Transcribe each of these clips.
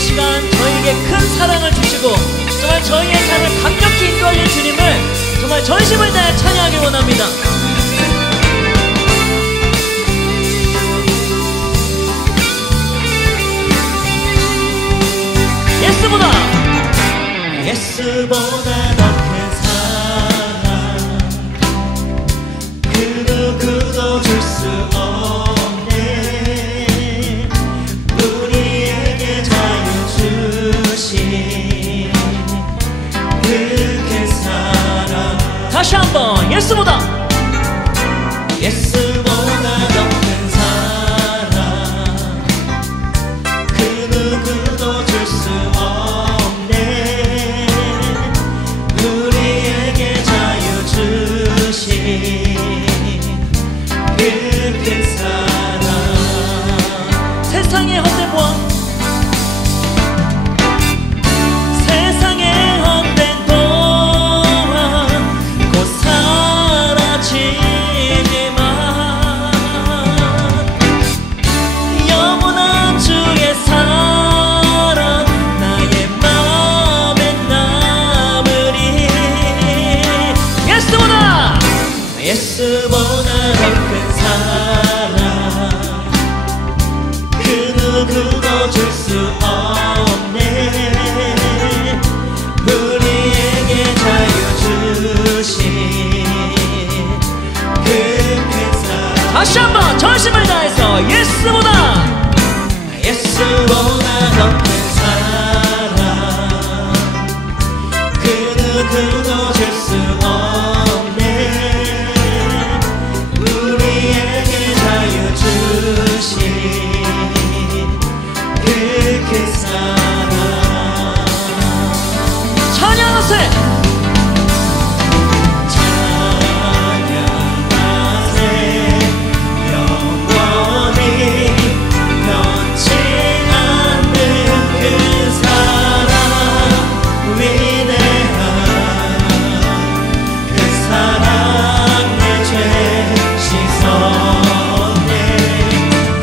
시간 저희에게 큰 사랑을 주시고 정말 저희의 삶을 강력히 인도하실 주님을 정말 전심을 다해 찬양하기 원합니다. 예수보다 더 큰 사랑 그 누구도 줄 수 없네. 우리에게 자유 주신 그 큰 사랑. 다시 한번 예수보다 더 큰 사랑 그 누구도 줄 수 없네. 우리에게 자유 주신 그 큰 사랑. 세상의 헛된 보험, 세상의 헛된 보험 곧 사라지지만 영원한 주의 사랑 나의 마음에 남으리. 예수보다 더 큰 사랑 그 누구도 줄 수 없네. 우리에게 자유 주신 그 큰 사랑. 다시 한번 전심을 다해서 예수보다 더 큰 사랑 그 누구도 줄 수 없네. 우리에게 자유 주신 그 큰 사랑. 찬양하세 영원히 변치 않는 그 사랑. 위대한 그 사랑 내 죄 씻었네.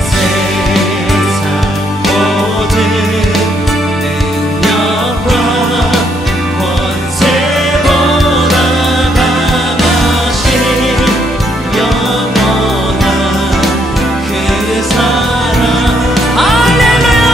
세상 모든 능력과 권세보다 강하신 영원한 그 사랑. 할렐루야.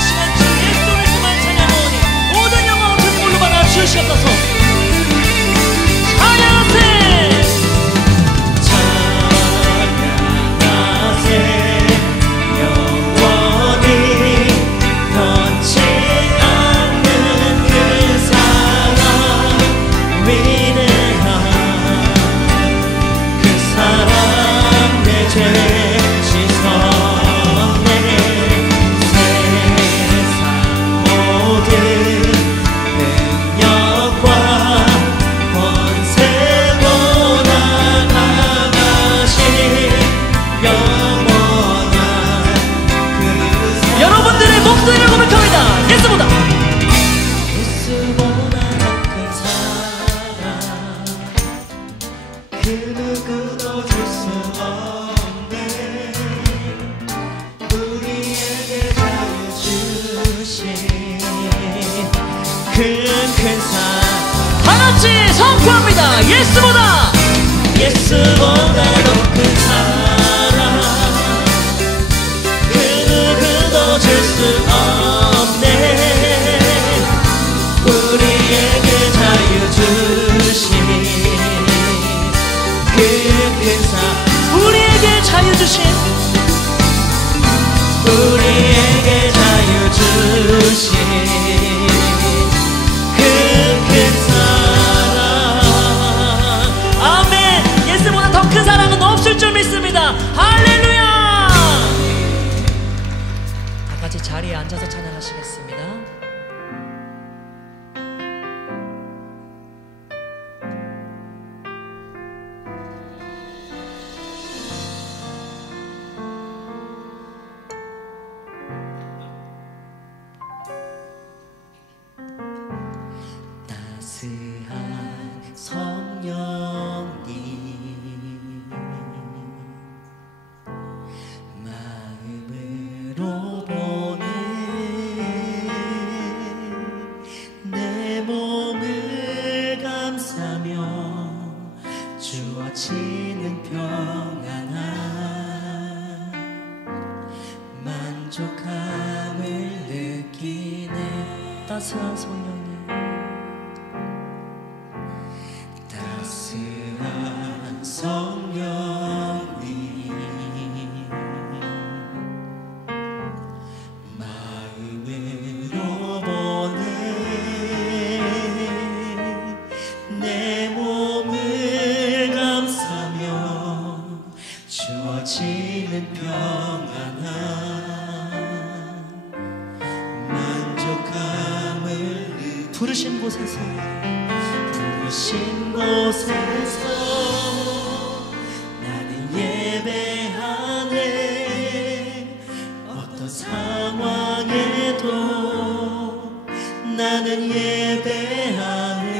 시간 주 예수님만 찬양하오니 모든 영광을 주님 홀로 받아 주시옵소서. 찬양하세 영원히 변치 않는 그 사랑. 위대한 그 사랑 내 죄 씻었네. 세상 모든 능력과 권세보다 강하신 영원한 그 사랑. 여러분들의 목소리를 고백합니다. 예수보다 더 큰 사랑 그 누구도 줄 수 없네. 우리에게 자유 주신 그 큰 사랑. 다같이 선포합니다. 예수보다 더 큰 사랑 그 누구도 줄 수 없네. 우리에게 자유 주신 그 큰 사랑. 우리에게 자유 주신 우리에게 자유 주신 그 큰 사랑. 아멘. 예수보다 더 큰 사랑은 없을 줄 믿습니다. 할렐루야. 다 같이 자리에 앉아서 찬양하시겠습니다. 만족함을 느끼네. 따스한 성령님, 따스한 성령님 마음으로 보내 내 몸을 감싸며 주어지는 평안함 만족함을 부르신 곳에서 부르신 곳에서 나는 예배하네. 어떤 상황에도 나는 예배하네.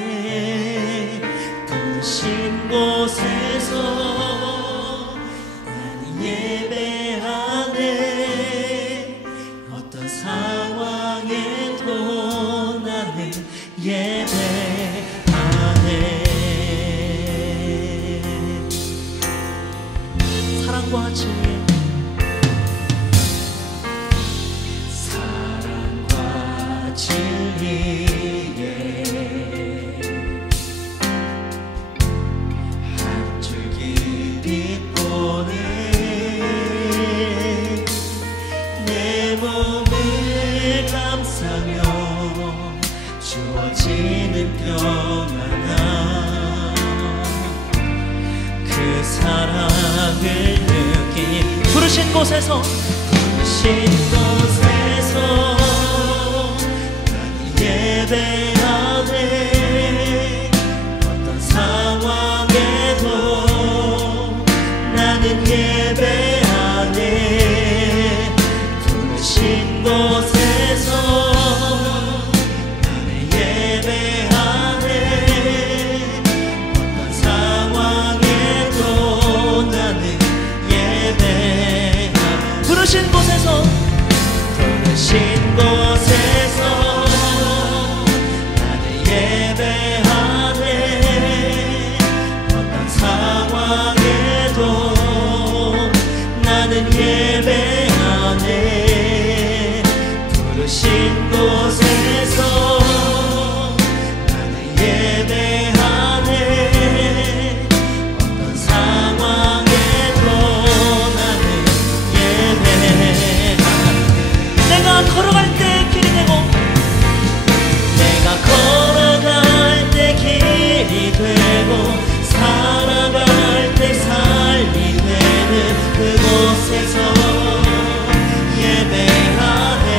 부르신 곳에서 나는 예배하네. 어떤 상황에도 나는 예배하네. 사랑과 진리, 사랑과 진리에 한 줄기 빛보네. 내 몸을 감싸며 주어지는 평안함 그 사랑을 느끼 부르신 곳에서 부르신 곳에서 나는 예배하네. 어떤 상황에도 나는 예배하네. 부르신 곳에서 나는 예배하네. 어떤 상황에도 나는 예배하네. 부르신 곳에서 부르신 곳에서 나는 예배하네. 어떤 상황에도 나는 예배하네. 부르신 곳에서 나는 예배하네. 어떤 상황에도 나는 예배하네. 내가 걸어갈 때 길이 되고 내가 걸어갈 때 길이 되고 살아갈 때 삶이 되는 그곳에서 예배하네.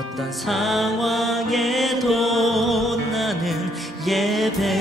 어떤 상황에도 나는 예배하네.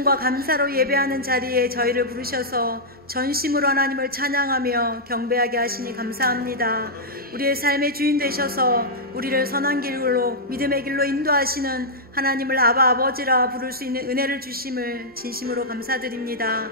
기쁨과 감사로 예배하는 자리에 저희를 부르셔서 전심으로 하나님을 찬양하며 경배하게 하시니 감사합니다. 우리의 삶의 주인 되셔서 우리를 선한 길로 믿음의 길로 인도하시는 하나님을 아바 아버지라 부를 수 있는 은혜를 주심을 진심으로 감사드립니다.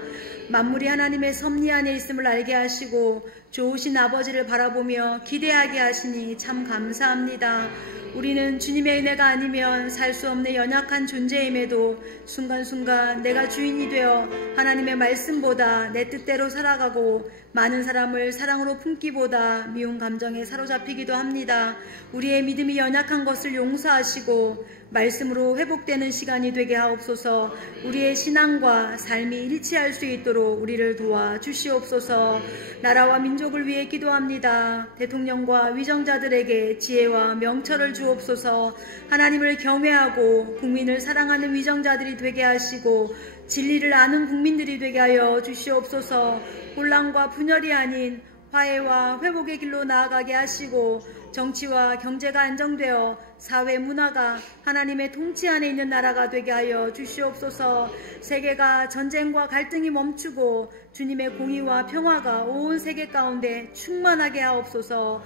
만물이 하나님의 섭리 안에 있음을 알게 하시고 좋으신 아버지를 바라보며 기대하게 하시니 참 감사합니다. 우리는 주님의 은혜가 아니면 살 수 없는 연약한 존재임에도 순간순간 내가 주인이 되어 하나님의 말씀보다 내 뜻대로 살아가고 많은 사람을 사랑으로 품기보다 미운 감정에 사로잡히기도 합니다. 우리의 믿음이 연약한 것을 용서하시고 말씀으로 회복되는 시간이 되게 하옵소서. 우리의 신앙과 삶이 일치할 수 있도록 우리를 도와주시옵소서. 나라와 민족을 위해 기도합니다. 대통령과 위정자들에게 지혜와 명철을 주옵소서. 하나님을 경외하고 국민을 사랑하는 위정자들이 되게 하시고 진리를 아는 국민들이 되게 하여 주시옵소서. 혼란과 분열이 아닌 화해와 회복의 길로 나아가게 하시고 정치와 경제가 안정되어 사회 문화가 하나님의 통치 안에 있는 나라가 되게 하여 주시옵소서. 세계가 전쟁과 갈등이 멈추고 주님의 공의와 평화가 온 세계 가운데 충만하게 하옵소서.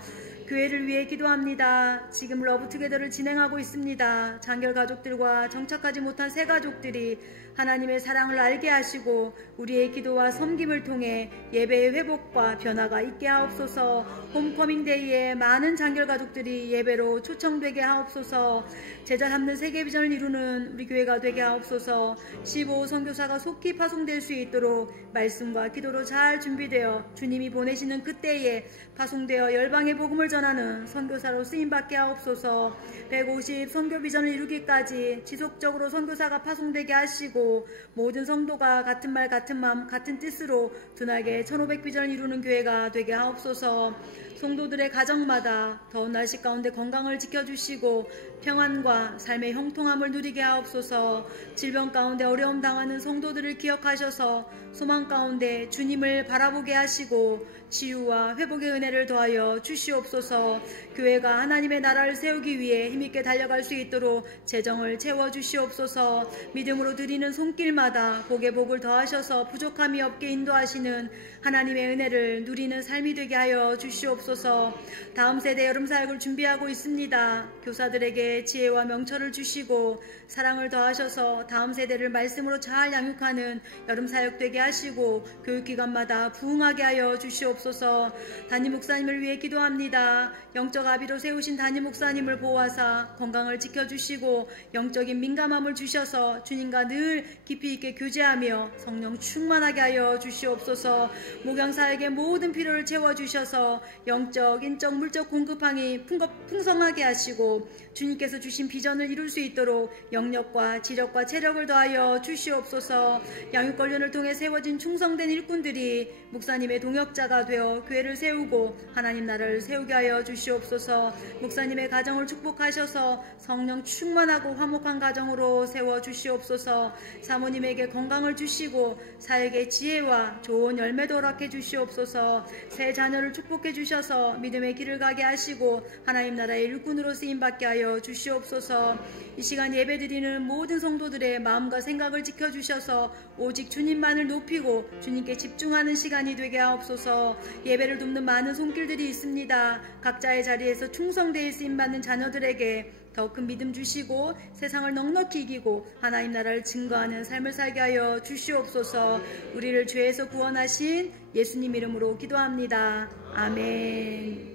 교회를 위해 기도합니다. 지금 러브투게더를 진행하고 있습니다. 장결 가족들과 정착하지 못한 새 가족들이 하나님의 사랑을 알게 하시고 우리의 기도와 섬김을 통해 예배의 회복과 변화가 있게 하옵소서. 홈커밍데이에 많은 장결 가족들이 예배로 초청되게 하옵소서. 제자 삼는 세계비전을 이루는 우리 교회가 되게 하옵소서. 15호 선교사가 속히 파송될 수 있도록 말씀과 기도로 잘 준비되어 주님이 보내시는 그때에 파송되어 열방의 복음을 전하는 선교사로 쓰임받게 하옵소서. 150 선교비전을 이루기까지 지속적으로 선교사가 파송되게 하시고 모든 성도가 같은 말 같은 마음 같은 뜻으로 둔하게 1500비전을 이루는 교회가 되게 하옵소서. 성도들의 가정마다 더운 날씨 가운데 건강을 지켜주시고 평안과 삶의 형통함을 누리게 하옵소서. 질병 가운데 어려움 당하는 성도들을 기억하셔서 소망 가운데 주님을 바라보게 하시고 치유와 회복의 은혜를 더하여 주시옵소서. 교회가 하나님의 나라를 세우기 위해 힘있게 달려갈 수 있도록 재정을 채워주시옵소서. 믿음으로 드리는 손길마다 복의 복을 더하셔서 부족함이 없게 인도하시는 하나님의 은혜를 누리는 삶이 되게 하여 주시옵소서. 다음 세대 여름사역을 준비하고 있습니다. 교사들에게 지혜와 명철을 주시고 사랑을 더하셔서 다음 세대를 말씀으로 잘 양육하는 여름사역 되게 하시고 교육기관마다 부흥하게 하여 주시옵소서. 담임 목사님을 위해 기도합니다. 영적 아비로 세우신 담임 목사님을 보호하사 건강을 지켜주시고 영적인 민감함을 주셔서 주님과 늘 깊이 있게 교제하며 성령 충만하게 하여 주시옵소서. 목양사에게 모든 필요를 채워주셔서 영적, 인적, 물적 공급함이 풍성하게 하시고 주님께서 주신 비전을 이룰 수 있도록 영력과 지력과 체력을 더하여 주시옵소서. 양육권련을 통해 세워진 충성된 일꾼들이 목사님의 동역자가 되어 교회를 세우고 하나님 나라를 세우게 하여 주시옵소서. 목사님의 가정을 축복하셔서 성령 충만하고 화목한 가정으로 세워 주시옵소서. 사모님에게 건강을 주시고 사역의 지혜와 좋은 열매도 허락해 주시옵소서. 새 자녀를 축복해 주셔서 믿음의 길을 가게 하시고 하나님 나라의 일꾼으로 쓰임받게 하여 주시옵소서. 이 시간 예배드리는 모든 성도들의 마음과 생각을 지켜주셔서 오직 주님만을 높이고 주님께 집중하는 시간이 되게 하옵소서. 예배를 돕는 많은 손길들이 있습니다. 각자의 자리에서 충성되어 쓰임받는 자녀들에게 더 큰 믿음 주시고 세상을 넉넉히 이기고 하나님 나라를 증거하는 삶을 살게 하여 주시옵소서. 우리를 죄에서 구원하신 예수님 이름으로 기도합니다. 아멘.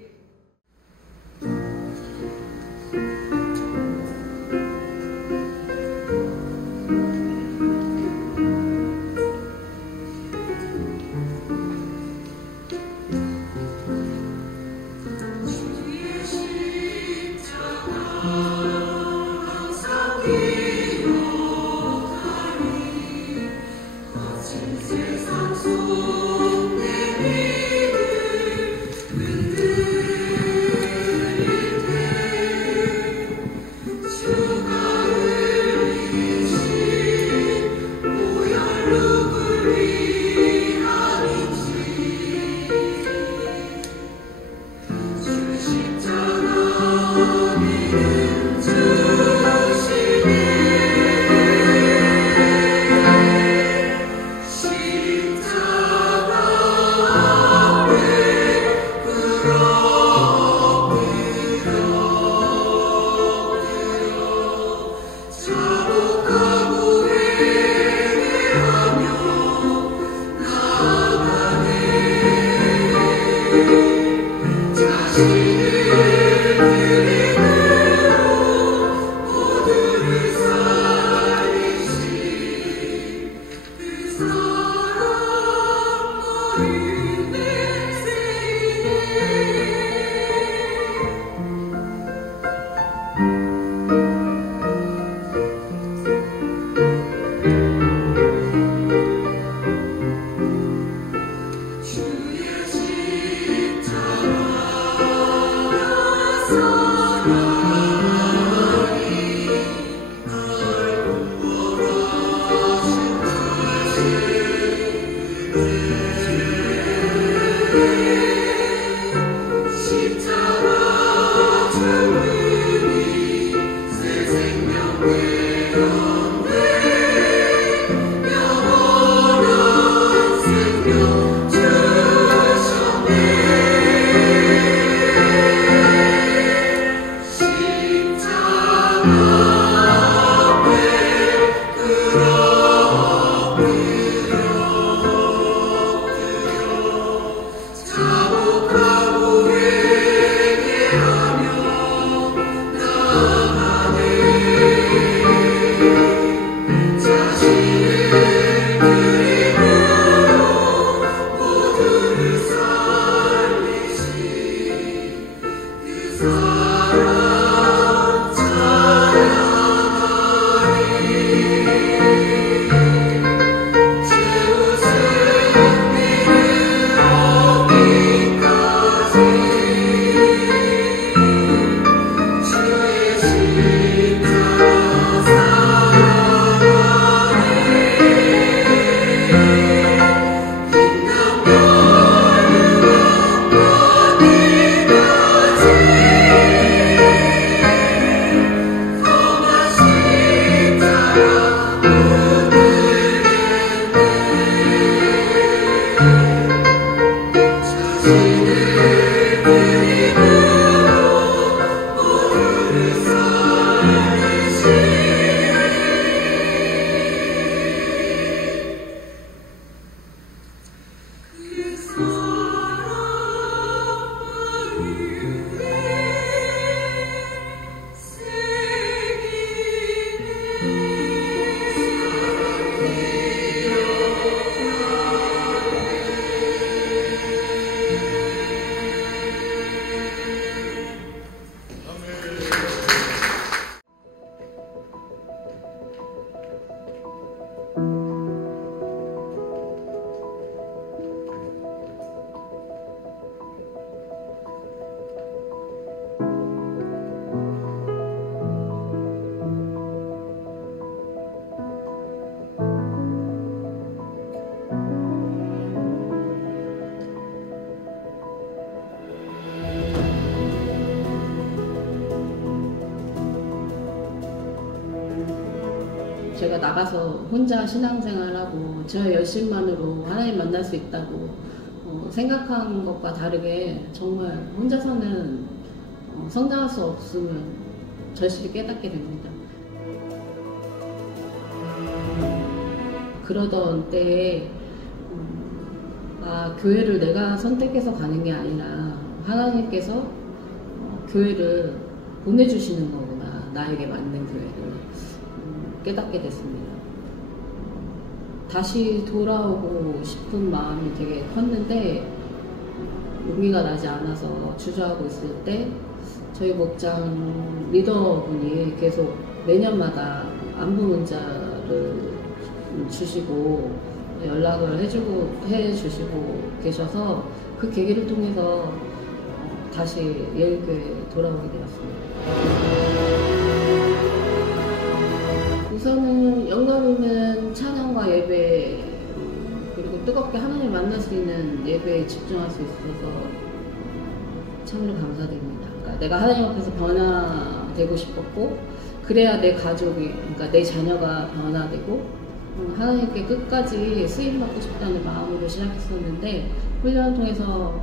제가 나가서 혼자 신앙생활하고 저 열심만으로 하나님 만날 수 있다고 생각한 것과 다르게 정말 혼자서는 성장할 수 없음을 절실히 깨닫게 됩니다. 그러던 때에 교회를 내가 선택해서 가는 게 아니라 하나님께서 교회를 보내주시는 거구나, 나에게 맞는 교회를 깨닫게 됐습니다. 다시 돌아오고 싶은 마음이 되게 컸는데 용기가 나지 않아서 주저하고 있을 때 저희 목장 리더분이 계속 매년마다 안부 문자를 주시고 연락을 해주시고 계셔서 그 계기를 통해서 다시 예일교회에 돌아오게 되었습니다. 우선은 영감 있는 찬양과 예배, 그리고 뜨겁게 하나님 만날 수 있는 예배에 집중할 수 있어서 참으로 감사드립니다. 그러니까 내가 하나님 앞에서 변화되고 싶었고, 그래야 내 가족이, 그러니까 내 자녀가 변화되고 하나님께 끝까지 쓰임받고 싶다는 마음으로 시작했었는데, 훈련을 통해서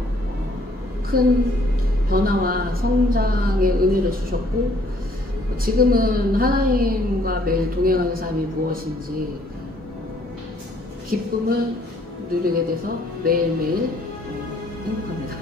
큰 변화와 성장의 은혜를 주셨고, 지금은 하나님과 매일 동행하는 삶이 무엇인지 기쁨을 누리게 돼서 매일매일 행복합니다.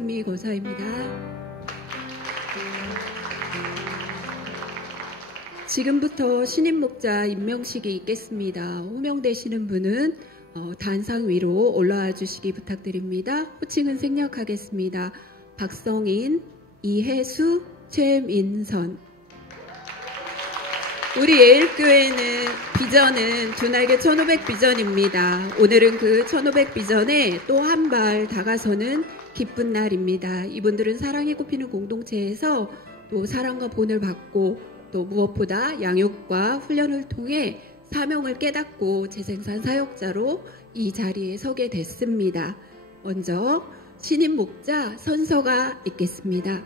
박승미 권사입니다. 지금부터 신임 목자 임명식이 있겠습니다. 호명되시는 분은 단상 위로 올라와 주시기 부탁드립니다. 호칭은 생략하겠습니다. 박성인, 이혜수, 최민선. 우리 예일교회는 비전은 두 날개 1500 비전입니다. 오늘은 그 1500 비전에 또 한 발 다가서는 기쁜 날입니다. 이분들은 사랑이 꽃피는 공동체에서 또 사랑과 본을 받고 또 무엇보다 양육과 훈련을 통해 사명을 깨닫고 재생산 사역자로 이 자리에 서게 됐습니다. 먼저 신임 목자 선서가 있겠습니다.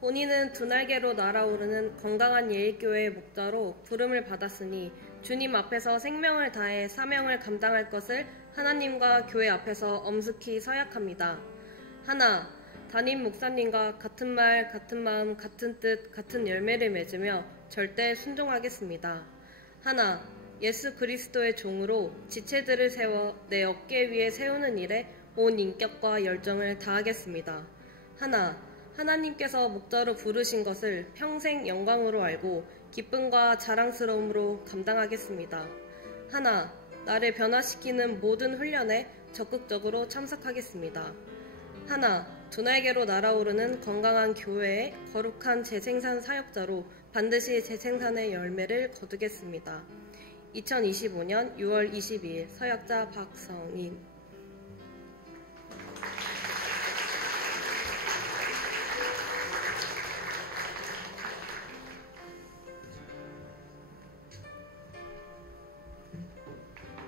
본인은 두 날개로 날아오르는 건강한 예일교회의 목자로 부름을 받았으니 주님 앞에서 생명을 다해 사명을 감당할 것을 하나님과 교회 앞에서 엄숙히 서약합니다. 하나, 담임 목사님과 같은 말, 같은 마음, 같은 뜻, 같은 열매를 맺으며 절대 순종하겠습니다. 하나, 예수 그리스도의 종으로 지체들을 세워 내 어깨 위에 세우는 일에 온 인격과 열정을 다하겠습니다. 하나, 하나님께서 목자로 부르신 것을 평생 영광으로 알고 기쁨과 자랑스러움으로 감당하겠습니다. 하나, 나를 변화시키는 모든 훈련에 적극적으로 참석하겠습니다. 하나, 두 날개로 날아오르는 건강한 교회의 거룩한 재생산 사역자로 반드시 재생산의 열매를 거두겠습니다. 2025년 6월 22일 서약자 박성인.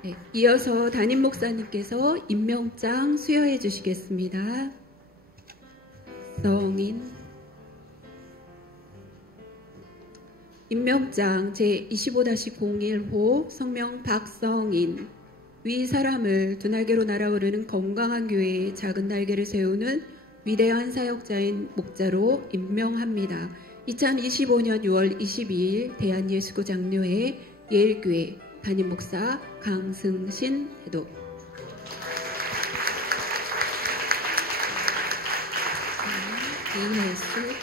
네, 이어서 담임 목사님께서 임명장 수여해 주시겠습니다. 성인 임명장 제25-01호 성명 박성인. 위 사람을 두 날개로 날아오르는 건강한 교회에 작은 날개를 세우는 위대한 사역자인 목자로 임명합니다. 2025년 6월 22일 대한예수교 장로회 예일교회 담임 목사 강승신 대독. 이혜수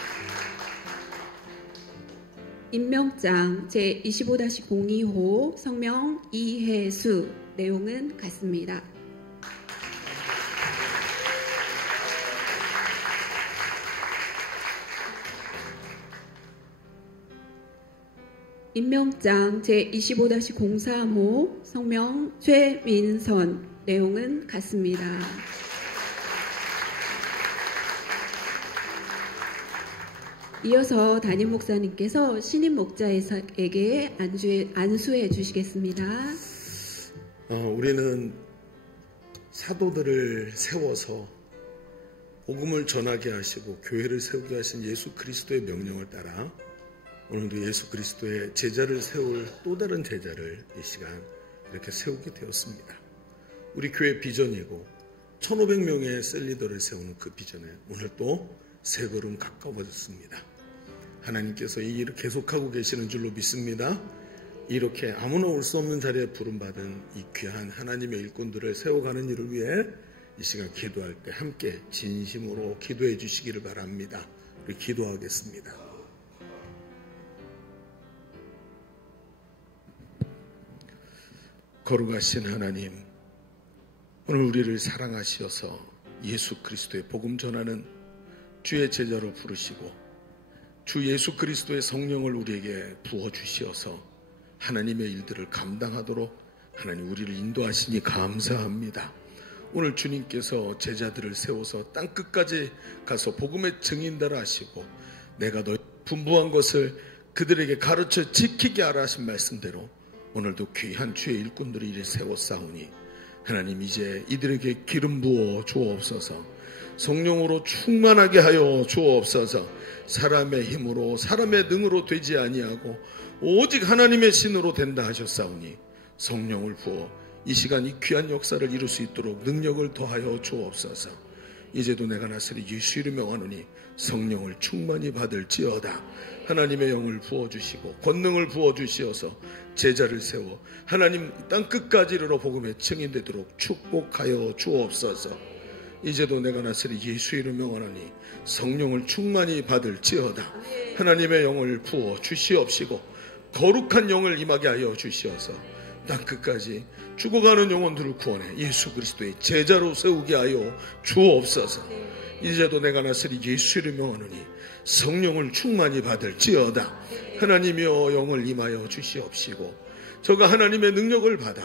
임명장 제25-02호 성명 이혜수. 내용은 같습니다. 임명장 제25-03호 성명 최민선. 내용은 같습니다. 이어서 담임 목사님께서 신임 목자에게 안수해 주시겠습니다. 우리는 사도들을 세워서 복음을 전하게 하시고 교회를 세우게 하신 예수 그리스도의 명령을 따라 오늘도 예수 그리스도의 제자를 세울 또 다른 제자를 이 시간 이렇게 세우게 되었습니다. 우리 교회 비전이고 1500명의 셀리더를 세우는 그 비전에 오늘 또 세 걸음 가까워졌습니다. 하나님께서 이 일을 계속하고 계시는 줄로 믿습니다. 이렇게 아무나 올 수 없는 자리에 부름받은 이 귀한 하나님의 일꾼들을 세워가는 일을 위해 이 시간 기도할 때 함께 진심으로 기도해 주시기를 바랍니다. 우리 기도하겠습니다. 거룩하신 하나님, 오늘 우리를 사랑하시어서 예수 그리스도의 복음 전하는 주의 제자로 부르시고 주 예수 그리스도의 성령을 우리에게 부어주시어서 하나님의 일들을 감당하도록 하나님 우리를 인도하시니 감사합니다. 오늘 주님께서 제자들을 세워서 땅끝까지 가서 복음의 증인다라 하시고 내가 너희 분부한 것을 그들에게 가르쳐 지키게 하라 하신 말씀대로 오늘도 귀한 주의 일꾼들이 이를 세워 싸우니 하나님 이제 이들에게 기름 부어 주옵소서. 성령으로 충만하게 하여 주옵소서. 사람의 힘으로 사람의 능으로 되지 아니하고 오직 하나님의 신으로 된다 하셨사오니 성령을 부어 이 시간 이 귀한 역사를 이룰 수 있도록 능력을 더하여 주옵소서. 이제도 내가 나서리 예수 이름 명하노니 성령을 충만히 받을지어다. 하나님의 영을 부어주시고 권능을 부어주시어서 제자를 세워 하나님 땅 끝까지 이르러 복음의 증인되도록 축복하여 주옵소서. 이제도 내가 나서리 예수 이름 명하노니 성령을 충만히 받을지어다. 하나님의 영을 부어 주시옵시고 거룩한 영을 임하게 하여 주시어서 땅 끝까지 죽어가는 영혼들을 구원해 예수 그리스도의 제자로 세우게 하여 주옵소서. 이제도 내가 나서리 예수 이름 명하노니 성령을 충만히 받을지어다. 하나님이여 영을 임하여 주시옵시고 저가 하나님의 능력을 받아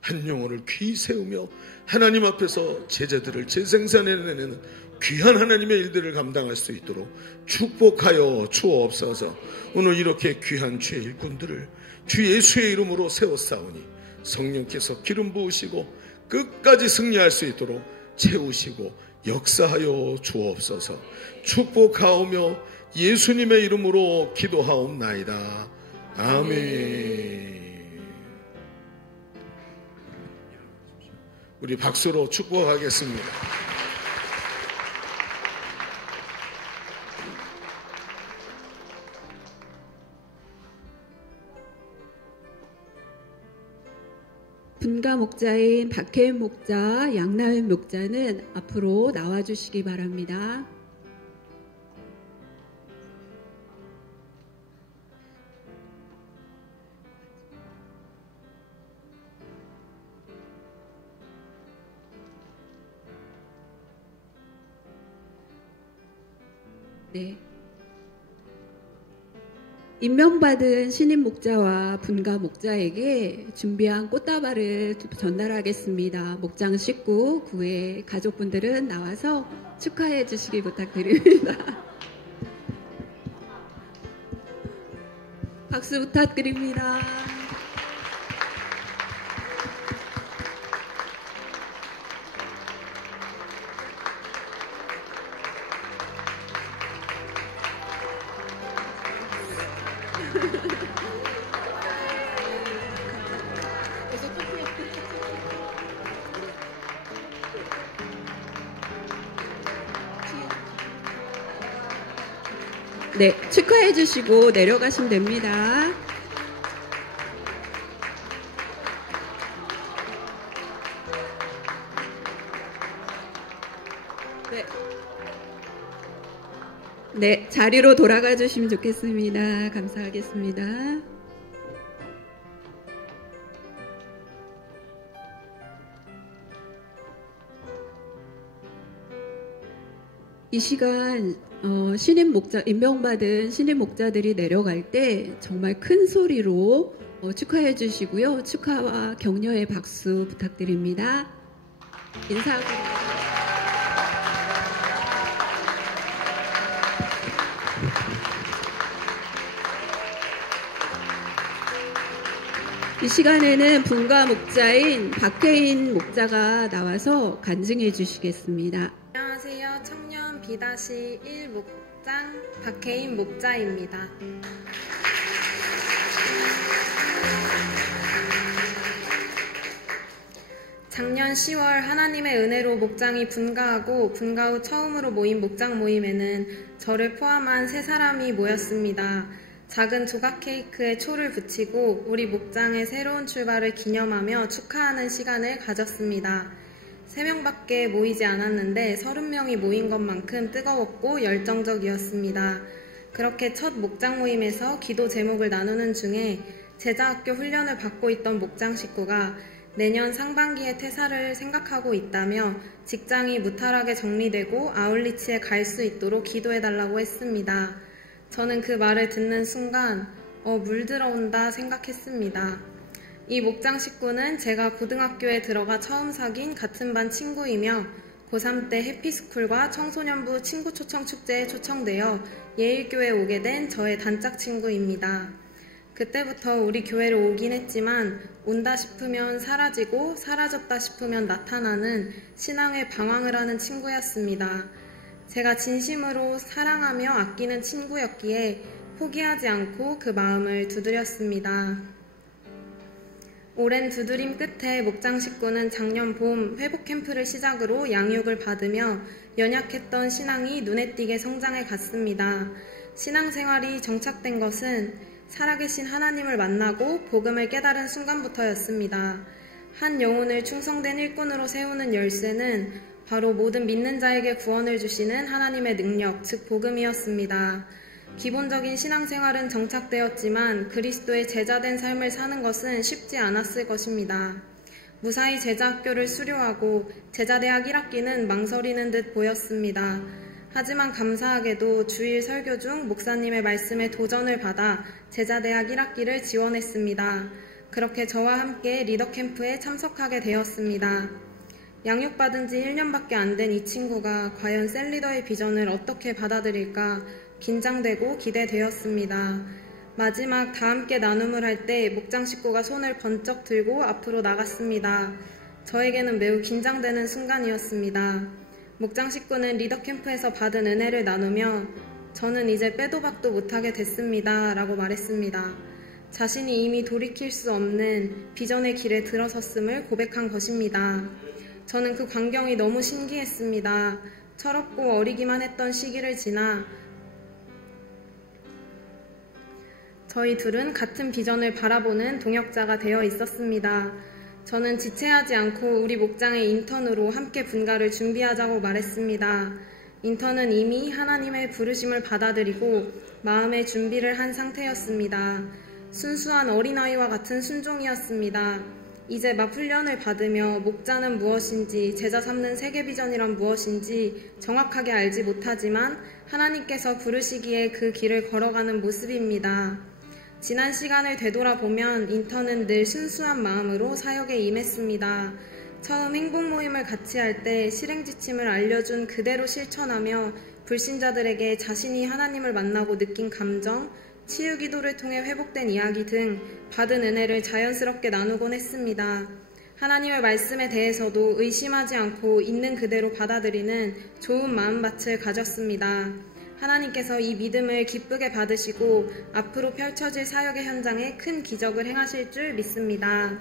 한 영혼을 귀히 세우며 하나님 앞에서 제자들을 재생산해내는 귀한 하나님의 일들을 감당할 수 있도록 축복하여 주옵소서. 오늘 이렇게 귀한 주의 일꾼들을 주 예수의 이름으로 세웠사오니 성령께서 기름 부으시고 끝까지 승리할 수 있도록 채우시고 역사하여 주옵소서. 축복하오며 예수님의 이름으로 기도하옵나이다. 아멘. 우리 박수로 축복하겠습니다. 분가 목자인 박혜인 목자, 양나은 목자는 앞으로 나와주시기 바랍니다. 네. 임명받은 신임 목자와 분가 목자에게 준비한 꽃다발을 전달하겠습니다. 목장 식구, 그 외 가족분들은 나와서 축하해 주시기 부탁드립니다. 박수 부탁드립니다. 네, 축하해 주시고 내려가시면 됩니다. 네, 자리로 돌아가 주시면 좋겠습니다. 감사하겠습니다. 이 시간 신임 목자, 임명받은 신임 목자들이 내려갈 때 정말 큰 소리로 축하해 주시고요. 축하와 격려의 박수 부탁드립니다. 인사하고 이 시간에는 분가 목자인 박혜인 목자가 나와서 간증해 주시겠습니다. 안녕하세요. 청년 B-1 목장 박혜인 목자입니다. 작년 10월 하나님의 은혜로 목장이 분가하고 분가 후 처음으로 모인 목장 모임에는 저를 포함한 3사람이 모였습니다. 작은 조각 케이크에 초를 붙이고 우리 목장의 새로운 출발을 기념하며 축하하는 시간을 가졌습니다. 3명밖에 모이지 않았는데 30명이 모인 것만큼 뜨거웠고 열정적이었습니다. 그렇게 첫 목장 모임에서 기도 제목을 나누는 중에 제자학교 훈련을 받고 있던 목장 식구가 내년 상반기에 퇴사를 생각하고 있다며 직장이 무탈하게 정리되고 아울리치에 갈 수 있도록 기도해달라고 했습니다. 저는 그 말을 듣는 순간 물 들어온다 생각했습니다. 이 목장 식구는 제가 고등학교에 들어가 처음 사귄 같은 반 친구이며 고3 때 해피스쿨과 청소년부 친구 초청 축제에 초청되어 예일교회에 오게 된 저의 단짝 친구입니다. 그때부터 우리 교회를 오긴 했지만 온다 싶으면 사라지고 사라졌다 싶으면 나타나는 신앙의 방황을 하는 친구였습니다. 제가 진심으로 사랑하며 아끼는 친구였기에 포기하지 않고 그 마음을 두드렸습니다. 오랜 두드림 끝에 목장 식구는 작년 봄 회복 캠프를 시작으로 양육을 받으며 연약했던 신앙이 눈에 띄게 성장해 갔습니다. 신앙생활이 정착된 것은 살아계신 하나님을 만나고 복음을 깨달은 순간부터였습니다. 한 영혼을 충성된 일꾼으로 세우는 열쇠는 바로 모든 믿는 자에게 구원을 주시는 하나님의 능력, 즉 복음이었습니다. 기본적인 신앙생활은 정착되었지만 그리스도의 제자된 삶을 사는 것은 쉽지 않았을 것입니다. 무사히 제자학교를 수료하고 제자대학 1학기는 망설이는 듯 보였습니다. 하지만 감사하게도 주일 설교 중 목사님의 말씀에 도전을 받아 제자대학 1학기를 지원했습니다. 그렇게 저와 함께 리더캠프에 참석하게 되었습니다. 양육받은 지 1년밖에 안 된 이 친구가 과연 셀리더의 비전을 어떻게 받아들일까 긴장되고 기대되었습니다. 마지막 다 함께 나눔을 할 때 목장 식구가 손을 번쩍 들고 앞으로 나갔습니다. 저에게는 매우 긴장되는 순간이었습니다. 목장 식구는 리더 캠프에서 받은 은혜를 나누며 저는 이제 빼도 박도 못하게 됐습니다 라고 말했습니다. 자신이 이미 돌이킬 수 없는 비전의 길에 들어섰음을 고백한 것입니다. 저는 그 광경이 너무 신기했습니다. 철없고 어리기만 했던 시기를 지나 저희 둘은 같은 비전을 바라보는 동역자가 되어 있었습니다. 저는 지체하지 않고 우리 목장의 인턴으로 함께 분가를 준비하자고 말했습니다. 인턴은 이미 하나님의 부르심을 받아들이고 마음의 준비를 한 상태였습니다. 순수한 어린아이와 같은 순종이었습니다. 이제 막 훈련을 받으며 목자는 무엇인지 제자 삼는 세계 비전이란 무엇인지 정확하게 알지 못하지만 하나님께서 부르시기에 그 길을 걸어가는 모습입니다. 지난 시간을 되돌아보면 인턴은 늘 순수한 마음으로 사역에 임했습니다. 처음 행복 모임을 같이 할 때 실행 지침을 알려준 그대로 실천하며 불신자들에게 자신이 하나님을 만나고 느낀 감정, 치유 기도를 통해 회복된 이야기 등 받은 은혜를 자연스럽게 나누곤 했습니다. 하나님의 말씀에 대해서도 의심하지 않고 있는 그대로 받아들이는 좋은 마음밭을 가졌습니다. 하나님께서 이 믿음을 기쁘게 받으시고 앞으로 펼쳐질 사역의 현장에 큰 기적을 행하실 줄 믿습니다.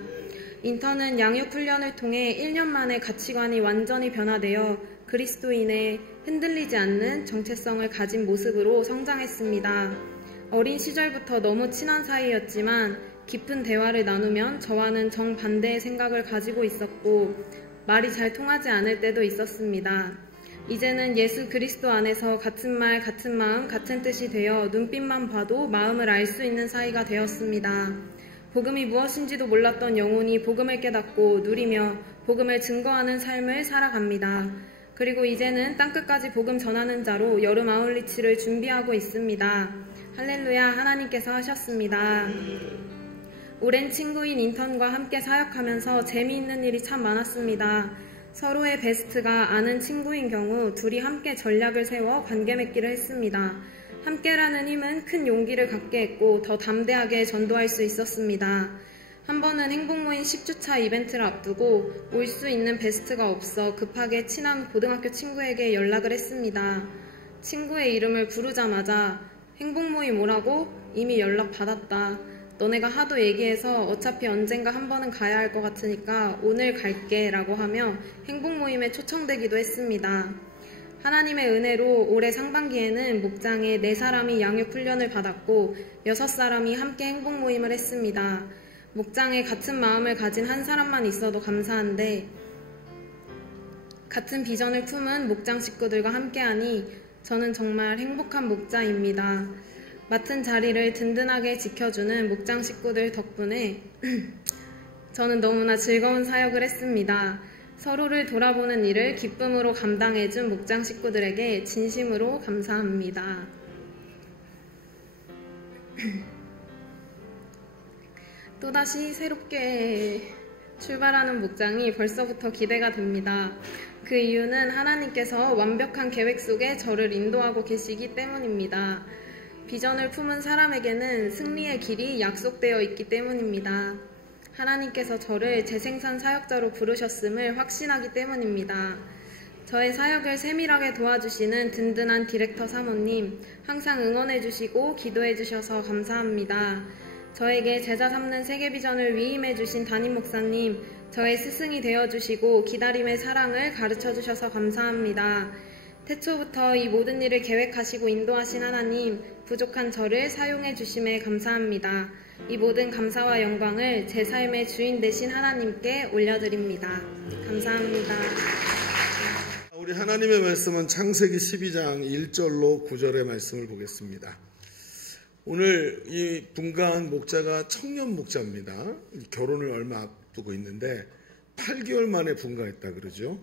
인턴은 양육훈련을 통해 1년 만에 가치관이 완전히 변화되어 그리스도인의 흔들리지 않는 정체성을 가진 모습으로 성장했습니다. 어린 시절부터 너무 친한 사이였지만 깊은 대화를 나누면 저와는 정반대의 생각을 가지고 있었고 말이 잘 통하지 않을 때도 있었습니다. 이제는 예수 그리스도 안에서 같은 말, 같은 마음, 같은 뜻이 되어 눈빛만 봐도 마음을 알 수 있는 사이가 되었습니다. 복음이 무엇인지도 몰랐던 영혼이 복음을 깨닫고 누리며 복음을 증거하는 삶을 살아갑니다. 그리고 이제는 땅끝까지 복음 전하는 자로 여름 아울리치를 준비하고 있습니다. 할렐루야, 하나님께서 하셨습니다. 오랜 친구인 인턴과 함께 사역하면서 재미있는 일이 참 많았습니다. 서로의 베스트가 아는 친구인 경우 둘이 함께 전략을 세워 관계 맺기를 했습니다. 함께라는 힘은 큰 용기를 갖게 했고 더 담대하게 전도할 수 있었습니다. 한 번은 행복모임 10주차 이벤트를 앞두고 올 수 있는 베스트가 없어 급하게 친한 고등학교 친구에게 연락을 했습니다. 친구의 이름을 부르자마자 행복모임 오라고? 이미 연락 받았다. 너네가 하도 얘기해서 어차피 언젠가 한 번은 가야 할 것 같으니까 오늘 갈게 라고 하며 행복모임에 초청되기도 했습니다. 하나님의 은혜로 올해 상반기에는 목장에 4사람이 양육훈련을 받았고 6사람이 함께 행복모임을 했습니다. 목장에 같은 마음을 가진 한 사람만 있어도 감사한데 같은 비전을 품은 목장 식구들과 함께하니 저는 정말 행복한 목자입니다. 맡은 자리를 든든하게 지켜주는 목장 식구들 덕분에 저는 너무나 즐거운 사역을 했습니다. 서로를 돌아보는 일을 기쁨으로 감당해준 목장 식구들에게 진심으로 감사합니다. 또다시 새롭게 출발하는 목장이 벌써부터 기대가 됩니다. 그 이유는 하나님께서 완벽한 계획 속에 저를 인도하고 계시기 때문입니다. 비전을 품은 사람에게는 승리의 길이 약속되어 있기 때문입니다. 하나님께서 저를 재생산 사역자로 부르셨음을 확신하기 때문입니다. 저의 사역을 세밀하게 도와주시는 든든한 디렉터 사모님, 항상 응원해주시고 기도해주셔서 감사합니다. 저에게 제자 삼는 세계비전을 위임해 주신 담임 목사님, 저의 스승이 되어주시고 기다림의 사랑을 가르쳐주셔서 감사합니다. 태초부터 이 모든 일을 계획하시고 인도하신 하나님, 부족한 저를 사용해 주심에 감사합니다. 이 모든 감사와 영광을 제 삶의 주인 되신 하나님께 올려드립니다. 감사합니다. 우리 하나님의 말씀은 창세기 12장 1절로 9절의 말씀을 보겠습니다. 오늘 이 분가한 목자가 청년 목자입니다. 결혼을 얼마 앞두고 있는데 8개월 만에 분가했다 그러죠.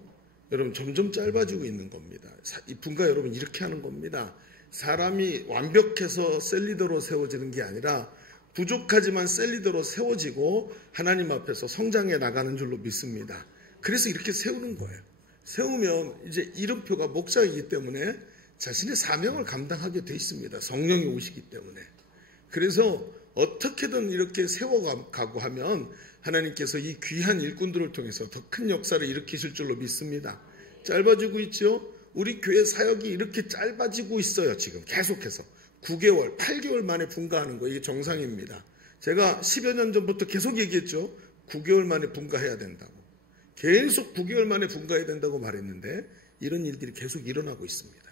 여러분 점점 짧아지고 있는 겁니다. 이 분가 여러분 이렇게 하는 겁니다. 사람이 완벽해서 셀리더로 세워지는 게 아니라 부족하지만 셀리더로 세워지고 하나님 앞에서 성장해 나가는 줄로 믿습니다. 그래서 이렇게 세우는 거예요. 세우면 이제 이름표가 목자이기 때문에 자신의 사명을 감당하게 돼 있습니다. 성령이 오시기 때문에. 그래서 어떻게든 이렇게 세워가고 하면 하나님께서 이 귀한 일꾼들을 통해서 더 큰 역사를 일으키실 줄로 믿습니다. 짧아지고 있죠? 우리 교회 사역이 이렇게 짧아지고 있어요. 지금 계속해서 9개월, 8개월 만에 분가하는 거, 이게 정상입니다. 제가 10여 년 전부터 계속 얘기했죠. 9개월 만에 분가해야 된다고. 계속 9개월 만에 분가해야 된다고 말했는데 이런 일들이 계속 일어나고 있습니다.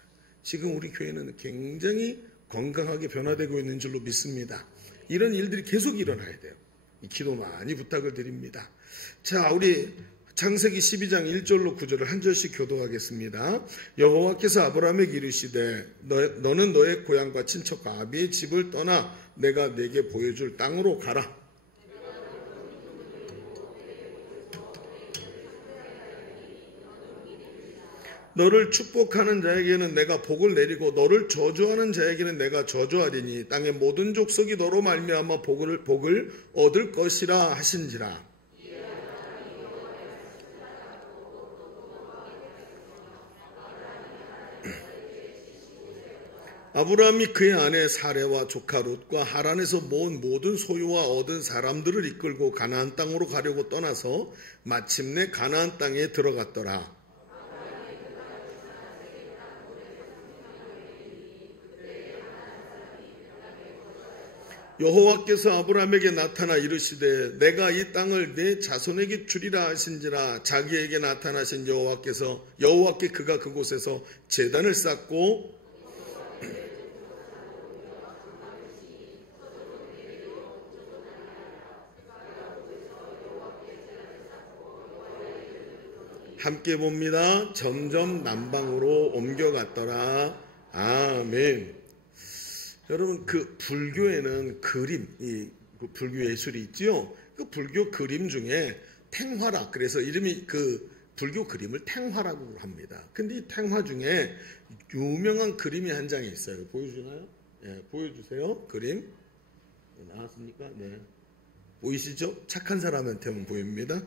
지금 우리 교회는 굉장히 건강하게 변화되고 있는 줄로 믿습니다. 이런 일들이 계속 일어나야 돼요. 이 기도 많이 부탁을 드립니다. 자, 우리 창세기 12장 1절로 9절을 한 절씩 교도하겠습니다. 여호와께서 아브라함에게 이르시되 너는 너의 고향과 친척과 아비의 집을 떠나 내가 네게 보여줄 땅으로 가라. 너를 축복하는 자에게는 내가 복을 내리고 너를 저주하는 자에게는 내가 저주하리니 땅의 모든 족속이 너로 말미암아 복을 얻을 것이라 하신지라. 아브라함이 그의 아내 사레와 조카 롯과 하란에서 모은 모든 소유와 얻은 사람들을 이끌고 가나안 땅으로 가려고 떠나서 마침내 가나안 땅에 들어갔더라. 여호와께서 아브라함에게 나타나 이르시되 내가 이 땅을 내 자손에게 주리라 하신지라. 자기에게 나타나신 여호와께 그가 그곳에서 제단을 쌓고 함께 봅니다. 점점 남방으로 옮겨갔더라. 아멘. 여러분, 그 불교에는 그림, 이 불교 예술이 있지요. 그 불교 그림 중에 탱화라, 그래서 이름이 그 불교 그림을 탱화라고 합니다. 근데 이 탱화 중에 유명한 그림이 한 장이 있어요. 보여주나요? 네, 보여주세요. 그림 나왔습니까? 네, 보이시죠? 착한 사람한테만 보입니다.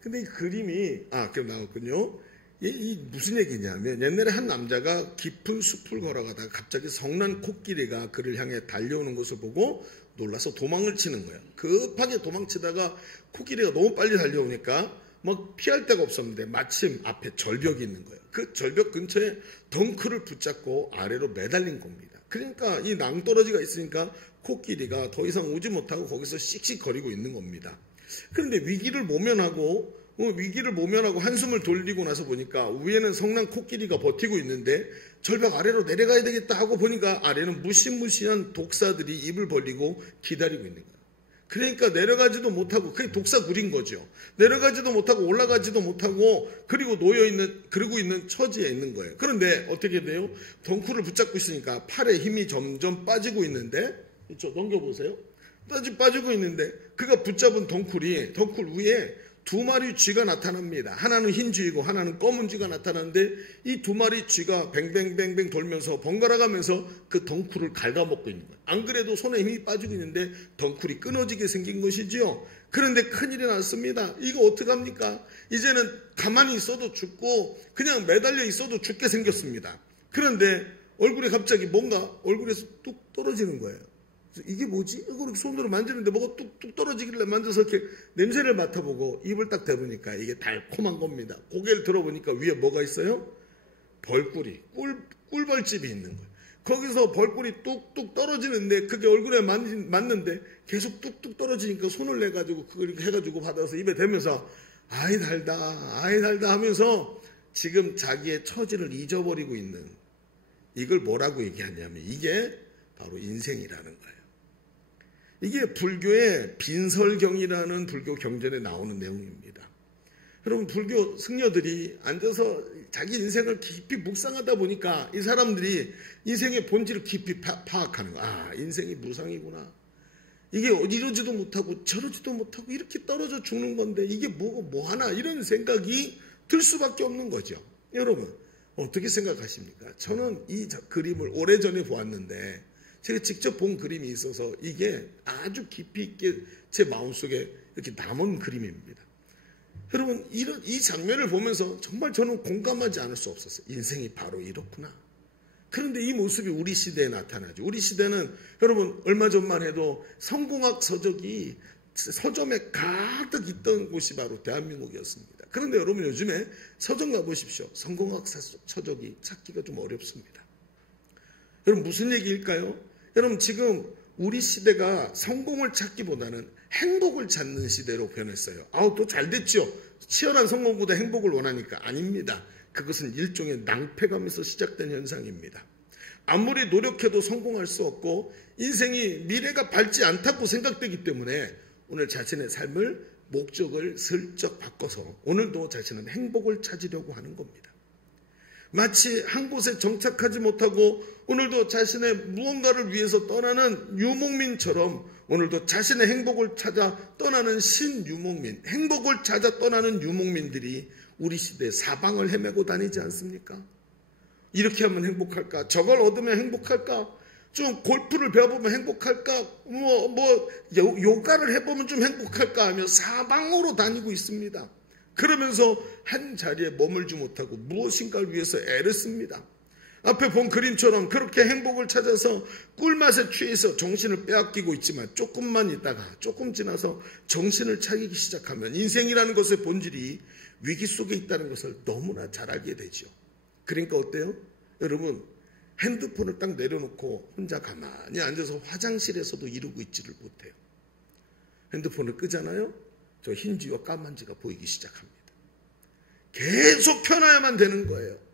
근데 이 그림이 그럼 나왔군요. 이 무슨 얘기냐면 옛날에 한 남자가 깊은 숲을 걸어가다가 갑자기 성난 코끼리가 그를 향해 달려오는 것을 보고 놀라서 도망을 치는 거예요. 급하게 도망치다가 코끼리가 너무 빨리 달려오니까 막 피할 데가 없었는데 마침 앞에 절벽이 있는 거예요. 그 절벽 근처에 덩크를 붙잡고 아래로 매달린 겁니다. 그러니까 이 낭떠러지가 있으니까 코끼리가 더 이상 오지 못하고 거기서 씩씩거리고 있는 겁니다. 그런데 위기를 모면하고 한숨을 돌리고 나서 보니까 위에는 성난 코끼리가 버티고 있는데 절벽 아래로 내려가야 되겠다 하고 보니까 아래는 무시무시한 독사들이 입을 벌리고 기다리고 있는 거예요. 그러니까 내려가지도 못하고, 그게 독사굴인 거죠. 내려가지도 못하고 올라가지도 못하고 그러고 있는 처지에 있는 거예요. 그런데 어떻게 돼요? 덩쿨을 붙잡고 있으니까 팔에 힘이 점점 빠지고 있는데, 넘겨보세요. 빠지고 있는데 그가 붙잡은 덩쿨 위에 두 마리 쥐가 나타납니다. 하나는 흰 쥐이고 하나는 검은 쥐가 나타나는데 이 두 마리 쥐가 뱅뱅뱅뱅 돌면서 번갈아 가면서 그 덩쿨을 갉아먹고 있는 거예요. 안 그래도 손에 힘이 빠지고 있는데 덩쿨이 끊어지게 생긴 것이지요. 그런데 큰일이 났습니다. 이거 어떡합니까? 이제는 가만히 있어도 죽고 그냥 매달려 있어도 죽게 생겼습니다. 그런데 얼굴에 갑자기 뭔가 얼굴에서 뚝 떨어지는 거예요. 이게 뭐지? 이거 이렇게 손으로 만지는데 뭐가 뚝뚝 떨어지길래 만져서 이렇게 냄새를 맡아보고 입을 딱 대보니까 이게 달콤한 겁니다. 고개를 들어보니까 위에 뭐가 있어요? 벌꿀이, 꿀벌집이 있는 거예요. 거기서 벌꿀이 뚝뚝 떨어지는데 그게 얼굴에 맞는데 계속 뚝뚝 떨어지니까 손을 내가지고 그걸 이렇게 해가지고 받아서 입에 대면서 아이 달다 하면서 지금 자기의 처지를 잊어버리고 있는, 이걸 뭐라고 얘기하냐면 이게 바로 인생이라는 거예요. 이게 불교의 빈설경이라는 불교 경전에 나오는 내용입니다. 여러분, 불교 승려들이 앉아서 자기 인생을 깊이 묵상하다 보니까 이 사람들이 인생의 본질을 깊이 파악하는 거야. 아, 인생이 무상이구나. 이게 이러지도 못하고 저러지도 못하고 이렇게 떨어져 죽는 건데 이게 뭐 하나, 이런 생각이 들 수밖에 없는 거죠. 여러분, 어떻게 생각하십니까? 저는 이 그림을 오래전에 보았는데 제가 직접 본 그림이 있어서 이게 아주 깊이 있게 제 마음속에 이렇게 남은 그림입니다. 여러분, 이 장면을 보면서 정말 저는 공감하지 않을 수 없었어요. 인생이 바로 이렇구나. 그런데 이 모습이 우리 시대에 나타나죠. 우리 시대는 여러분, 얼마 전만 해도 성공학 서적이 서점에 가득 있던 곳이 바로 대한민국이었습니다. 그런데 여러분, 요즘에 서점 가보십시오. 성공학 서적이 찾기가 좀 어렵습니다. 여러분, 무슨 얘기일까요? 여러분, 지금 우리 시대가 성공을 찾기보다는 행복을 찾는 시대로 변했어요. 또 잘 됐죠. 치열한 성공보다 행복을 원하니까. 아닙니다. 그것은 일종의 낭패감에서 시작된 현상입니다. 아무리 노력해도 성공할 수 없고 인생이 미래가 밝지 않다고 생각되기 때문에 오늘 자신의 삶을 목적을 슬쩍 바꿔서 오늘도 자신은 행복을 찾으려고 하는 겁니다. 마치 한 곳에 정착하지 못하고 오늘도 자신의 무언가를 위해서 떠나는 유목민처럼 오늘도 자신의 행복을 찾아 떠나는 신유목민, 행복을 찾아 떠나는 유목민들이 우리 시대에 사방을 헤매고 다니지 않습니까? 이렇게 하면 행복할까? 저걸 얻으면 행복할까? 좀 골프를 배워보면 행복할까? 요가를 해보면 좀 행복할까? 하며 사방으로 다니고 있습니다. 그러면서 한 자리에 머물지 못하고 무엇인가를 위해서 애를 씁니다. 앞에 본 그림처럼 그렇게 행복을 찾아서 꿀맛에 취해서 정신을 빼앗기고 있지만 조금만 있다가 조금 지나서 정신을 차리기 시작하면 인생이라는 것의 본질이 위기 속에 있다는 것을 너무나 잘 알게 되죠. 그러니까 어때요? 여러분, 핸드폰을 딱 내려놓고 혼자 가만히 앉아서 화장실에서도 이루고 있지를 못해요. 핸드폰을 끄잖아요. 저 흰지와 까만지가 보이기 시작합니다. 계속 켜놔야만 되는 거예요.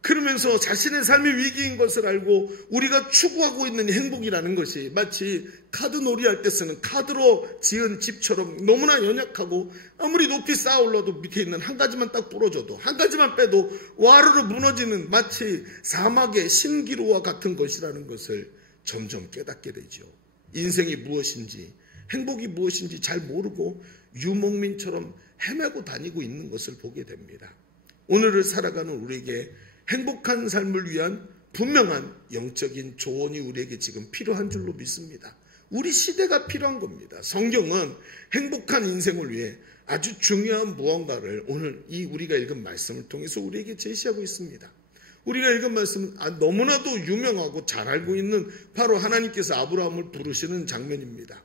그러면서 자신의 삶이 위기인 것을 알고 우리가 추구하고 있는 행복이라는 것이 마치 카드 놀이할 때 쓰는 카드로 지은 집처럼 너무나 연약하고 아무리 높이 쌓아올라도 밑에 있는 한 가지만 딱 부러져도 한 가지만 빼도 와르르 무너지는 마치 사막의 신기루와 같은 것이라는 것을 점점 깨닫게 되죠. 인생이 무엇인지 행복이 무엇인지 잘 모르고 유목민처럼 헤매고 다니고 있는 것을 보게 됩니다. 오늘을 살아가는 우리에게 행복한 삶을 위한 분명한 영적인 조언이 우리에게 지금 필요한 줄로 믿습니다. 우리 시대가 필요한 겁니다. 성경은 행복한 인생을 위해 아주 중요한 무언가를 오늘 이 우리가 읽은 말씀을 통해서 우리에게 제시하고 있습니다. 우리가 읽은 말씀은 너무나도 유명하고 잘 알고 있는 바로 하나님께서 아브라함을 부르시는 장면입니다.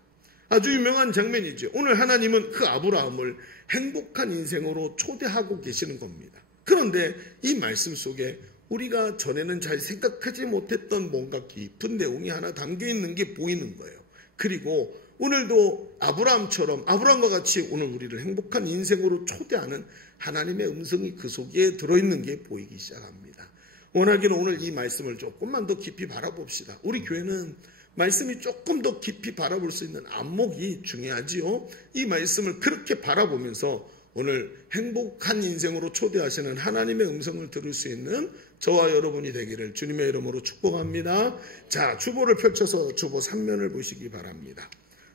아주 유명한 장면이죠. 오늘 하나님은 그 아브라함을 행복한 인생으로 초대하고 계시는 겁니다. 그런데 이 말씀 속에 우리가 전에는 잘 생각하지 못했던 뭔가 깊은 내용이 하나 담겨 있는 게 보이는 거예요. 그리고 오늘도 아브라함과 같이 오늘 우리를 행복한 인생으로 초대하는 하나님의 음성이 그 속에 들어있는 게 보이기 시작합니다. 원하기는 오늘 이 말씀을 조금만 더 깊이 바라봅시다. 우리 교회는 말씀이 조금 더 깊이 바라볼 수 있는 안목이 중요하지요. 이 말씀을 그렇게 바라보면서 오늘 행복한 인생으로 초대하시는 하나님의 음성을 들을 수 있는 저와 여러분이 되기를 주님의 이름으로 축복합니다. 자, 주보를 펼쳐서 주보 3면을 보시기 바랍니다.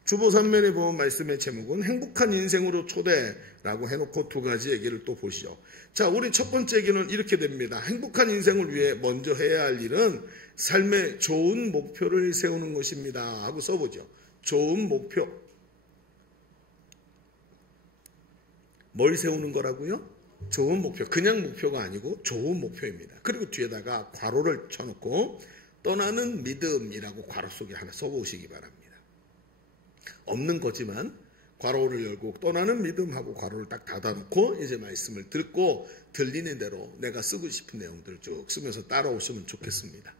주보 3면에 보면 말씀의 제목은 행복한 인생으로 초대라고 해놓고 두 가지 얘기를 또 보시죠. 자, 우리 첫 번째 얘기는 이렇게 됩니다. 행복한 인생을 위해 먼저 해야 할 일은 삶의 좋은 목표를 세우는 것입니다 하고 써보죠. 좋은 목표. 뭘 세우는 거라고요? 좋은 목표. 그냥 목표가 아니고 좋은 목표입니다. 그리고 뒤에다가 괄호를 쳐놓고 떠나는 믿음이라고 괄호 속에 하나 써보시기 바랍니다. 없는 거지만 괄호를 열고 떠나는 믿음하고 괄호를 딱 닫아놓고 이제 말씀을 듣고 들리는 대로 내가 쓰고 싶은 내용들을 쭉 쓰면서 따라오시면 좋겠습니다.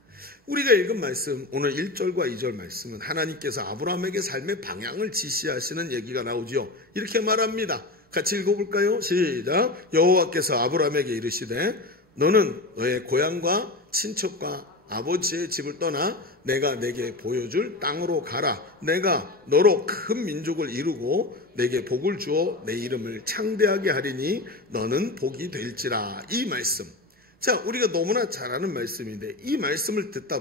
우리가 읽은 말씀, 오늘 1절과 2절 말씀은 하나님께서 아브라함에게 삶의 방향을 지시하시는 얘기가 나오죠. 이렇게 말합니다. 같이 읽어볼까요? 시작. 여호와께서 아브라함에게 이르시되 너는 너의 고향과 친척과 아버지의 집을 떠나 내가 내게 보여줄 땅으로 가라. 내가 너로 큰 민족을 이루고 내게 복을 주어 내 이름을 창대하게 하리니 너는 복이 될지라. 이 말씀. 자, 우리가 너무나 잘 아는 말씀인데 이 말씀을 읽다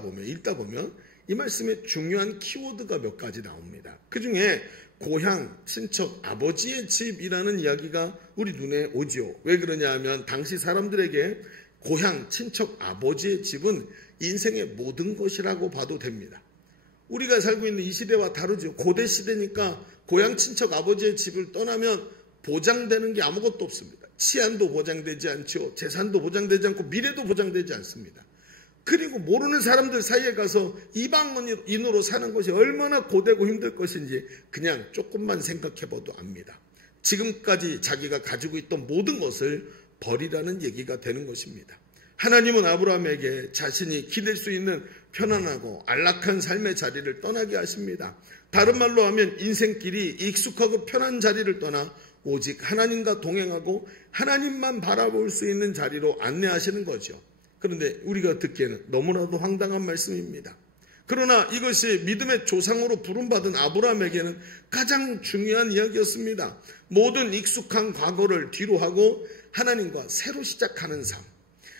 보면 이 말씀에 중요한 키워드가 몇 가지 나옵니다. 그 중에 고향, 친척, 아버지의 집이라는 이야기가 우리 눈에 오지요. 왜 그러냐 하면 당시 사람들에게 고향, 친척, 아버지의 집은 인생의 모든 것이라고 봐도 됩니다. 우리가 살고 있는 이 시대와 다르죠. 고대 시대니까 고향, 친척, 아버지의 집을 떠나면 보장되는 게 아무것도 없습니다. 치안도 보장되지 않죠. 재산도 보장되지 않고 미래도 보장되지 않습니다. 그리고 모르는 사람들 사이에 가서 이방인으로 사는 것이 얼마나 고되고 힘들 것인지 그냥 조금만 생각해봐도 압니다. 지금까지 자기가 가지고 있던 모든 것을 버리라는 얘기가 되는 것입니다. 하나님은 아브라함에게 자신이 기댈 수 있는 편안하고 안락한 삶의 자리를 떠나게 하십니다. 다른 말로 하면 인생길이 익숙하고 편한 자리를 떠나 오직 하나님과 동행하고 하나님만 바라볼 수 있는 자리로 안내하시는 거죠. 그런데 우리가 듣기에는 너무나도 황당한 말씀입니다. 그러나 이것이 믿음의 조상으로 부름받은 아브라함에게는 가장 중요한 이야기였습니다. 모든 익숙한 과거를 뒤로 하고 하나님과 새로 시작하는 삶.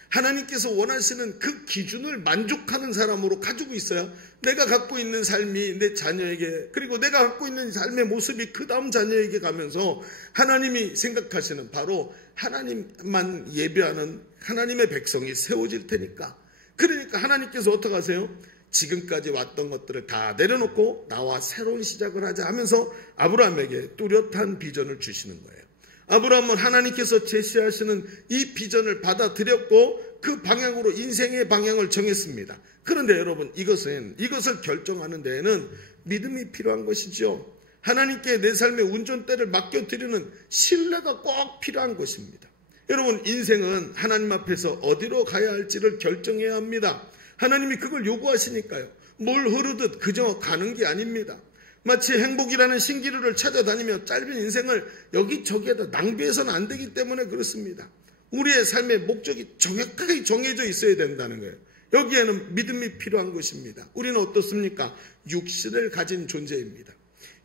하나님께서 원하시는 그 기준을 만족하는 사람으로 가지고 있어야 내가 갖고 있는 삶이 내 자녀에게, 그리고 내가 갖고 있는 삶의 모습이 그 다음 자녀에게 가면서 하나님이 생각하시는 바로 하나님만 예배하는 하나님의 백성이 세워질 테니까. 그러니까 하나님께서 어떻게 하세요? 지금까지 왔던 것들을 다 내려놓고 나와 새로운 시작을 하자 하면서 아브라함에게 뚜렷한 비전을 주시는 거예요. 아브라함은 하나님께서 제시하시는 이 비전을 받아들였고 그 방향으로 인생의 방향을 정했습니다. 그런데 여러분, 이것을 결정하는 데에는 믿음이 필요한 것이죠. 하나님께 내 삶의 운전대를 맡겨드리는 신뢰가 꼭 필요한 것입니다. 여러분, 인생은 하나님 앞에서 어디로 가야 할지를 결정해야 합니다. 하나님이 그걸 요구하시니까요. 뭘 흐르듯 그저 가는 게 아닙니다. 마치 행복이라는 신기루를 찾아다니며 짧은 인생을 여기저기에다 낭비해서는 안 되기 때문에 그렇습니다. 우리의 삶의 목적이 정확하게 정해져 있어야 된다는 거예요. 여기에는 믿음이 필요한 것입니다. 우리는 어떻습니까? 육신을 가진 존재입니다.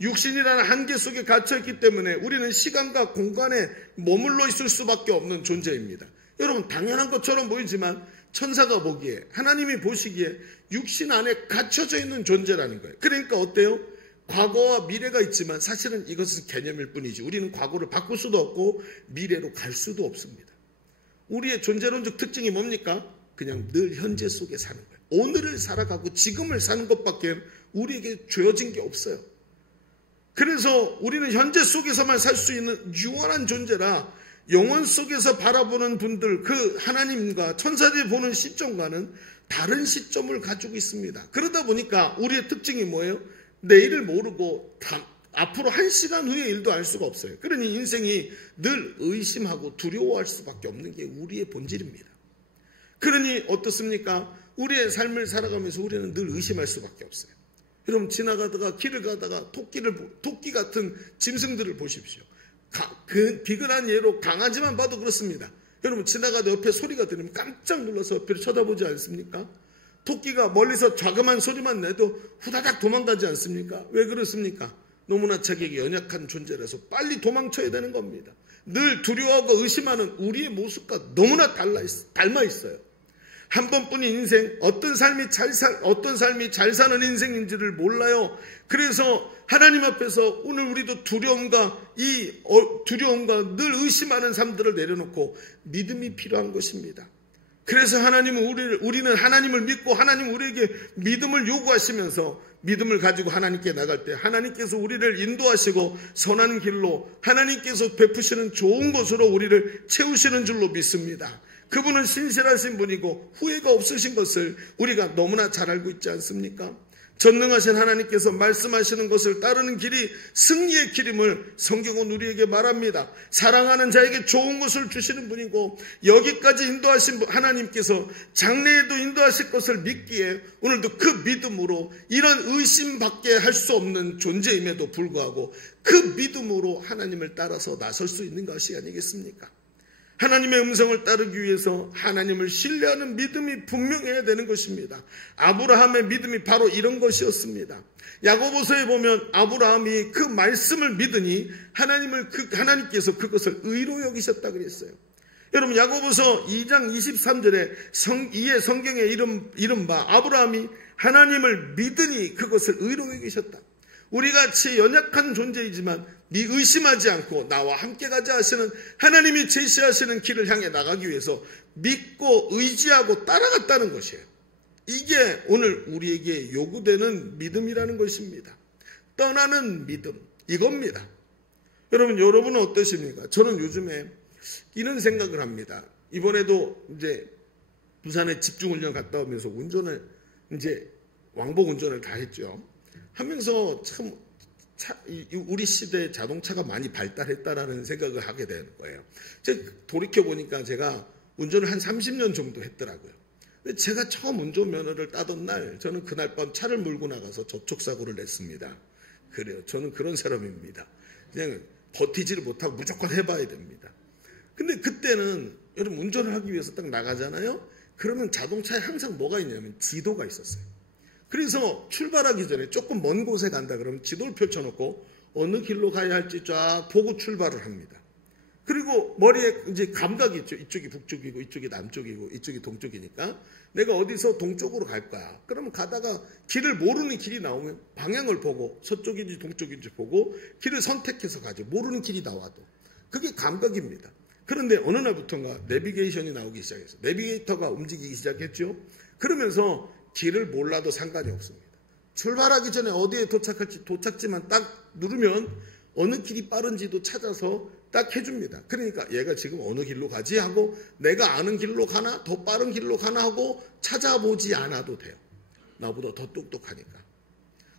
육신이라는 한계 속에 갇혀있기 때문에 우리는 시간과 공간에 머물러 있을 수밖에 없는 존재입니다. 여러분, 당연한 것처럼 보이지만 천사가 보기에, 하나님이 보시기에 육신 안에 갇혀져 있는 존재라는 거예요. 그러니까 어때요? 과거와 미래가 있지만 사실은 이것은 개념일 뿐이지 우리는 과거를 바꿀 수도 없고 미래로 갈 수도 없습니다. 우리의 존재론적 특징이 뭡니까? 그냥 늘 현재 속에 사는 거예요. 오늘을 살아가고 지금을 사는 것밖에 우리에게 주어진 게 없어요. 그래서 우리는 현재 속에서만 살 수 있는 유한한 존재라 영원 속에서 바라보는 분들, 그 하나님과 천사들이 보는 시점과는 다른 시점을 가지고 있습니다. 그러다 보니까 우리의 특징이 뭐예요? 내일을 모르고 앞으로 1시간 후의 일도 알 수가 없어요. 그러니 인생이 늘 의심하고 두려워할 수밖에 없는 게 우리의 본질입니다. 그러니 어떻습니까? 우리의 삶을 살아가면서 우리는 늘 의심할 수밖에 없어요. 여러분, 지나가다가 길을 가다가 토끼 같은 짐승들을 보십시오. 비근한 예로 강아지만 봐도 그렇습니다. 여러분, 지나가다 옆에 소리가 들리면 깜짝 놀라서 옆을 쳐다보지 않습니까? 토끼가 멀리서 자그마한 소리만 내도 후다닥 도망가지 않습니까? 왜 그렇습니까? 너무나 자기에게 연약한 존재라서 빨리 도망쳐야 되는 겁니다. 늘 두려워하고 의심하는 우리의 모습과 너무나 닮아 있어요. 한 번뿐인 인생, 어떤 삶이 잘 사는 인생인지를 몰라요. 그래서 하나님 앞에서 오늘 우리도 두려움과 늘 의심하는 삶들을 내려놓고 믿음이 필요한 것입니다. 그래서 우리는 하나님을 믿고 하나님 우리에게 믿음을 요구하시면서 믿음을 가지고 하나님께 나갈 때 하나님께서 우리를 인도하시고 선한 길로 하나님께서 베푸시는 좋은 것으로 우리를 채우시는 줄로 믿습니다. 그분은 신실하신 분이고 후회가 없으신 것을 우리가 너무나 잘 알고 있지 않습니까? 전능하신 하나님께서 말씀하시는 것을 따르는 길이 승리의 길임을 성경은 우리에게 말합니다. 사랑하는 자에게 좋은 것을 주시는 분이고 여기까지 인도하신 하나님께서 장래에도 인도하실 것을 믿기에 오늘도 그 믿음으로 이런 의심밖에 할 수 없는 존재임에도 불구하고 그 믿음으로 하나님을 따라서 나설 수 있는 것이 아니겠습니까? 하나님의 음성을 따르기 위해서 하나님을 신뢰하는 믿음이 분명해야 되는 것입니다. 아브라함의 믿음이 바로 이런 것이었습니다. 야고보서에 보면 아브라함이 그 말씀을 믿으니 하나님께서 그것을 의로 여기셨다 그랬어요. 여러분 야고보서 2장 23절에 이에 성경에 이른바 아브라함이 하나님을 믿으니 그것을 의로 여기셨다. 우리같이 연약한 존재이지만 의심하지 않고 나와 함께 가자 하시는 하나님이 제시하시는 길을 향해 나가기 위해서 믿고 의지하고 따라갔다는 것이에요. 이게 오늘 우리에게 요구되는 믿음이라는 것입니다. 떠나는 믿음, 이겁니다. 여러분은 어떠십니까? 저는 요즘에 이런 생각을 합니다. 이번에도 이제 부산에 집중훈련 갔다 오면서 왕복 운전을 다 했죠. 하면서 참 우리 시대에 자동차가 많이 발달했다라는 생각을 하게 되는 거예요. 돌이켜보니까 제가 운전을 한 30년 정도 했더라고요. 근데 제가 처음 운전면허를 따던 날 저는 그날 밤 차를 몰고 나가서 접촉사고를 냈습니다. 그래요. 저는 그런 사람입니다. 그냥 버티지를 못하고 무조건 해봐야 됩니다. 근데 그때는 여러분 운전을 하기 위해서 딱 나가잖아요. 그러면 자동차에 항상 뭐가 있냐면 지도가 있었어요. 그래서 출발하기 전에 조금 먼 곳에 간다 그러면 지도를 펼쳐놓고 어느 길로 가야 할지 쫙 보고 출발을 합니다. 그리고 머리에 이제 감각이 있죠. 이쪽이 북쪽이고 이쪽이 남쪽이고 이쪽이 동쪽이니까 내가 어디서 동쪽으로 갈 거야. 그러면 가다가 길을 모르는 길이 나오면 방향을 보고 서쪽인지 동쪽인지 보고 길을 선택해서 가죠. 모르는 길이 나와도. 그게 감각입니다. 그런데 어느 날부터인가 내비게이션이 나오기 시작했어요. 내비게이터가 움직이기 시작했죠. 그러면서 길을 몰라도 상관이 없습니다. 출발하기 전에 어디에 도착할지 도착지만 딱 누르면 어느 길이 빠른지도 찾아서 딱 해줍니다. 그러니까 얘가 지금 어느 길로 가지 하고 내가 아는 길로 가나 더 빠른 길로 가나 하고 찾아보지 않아도 돼요. 나보다 더 똑똑하니까.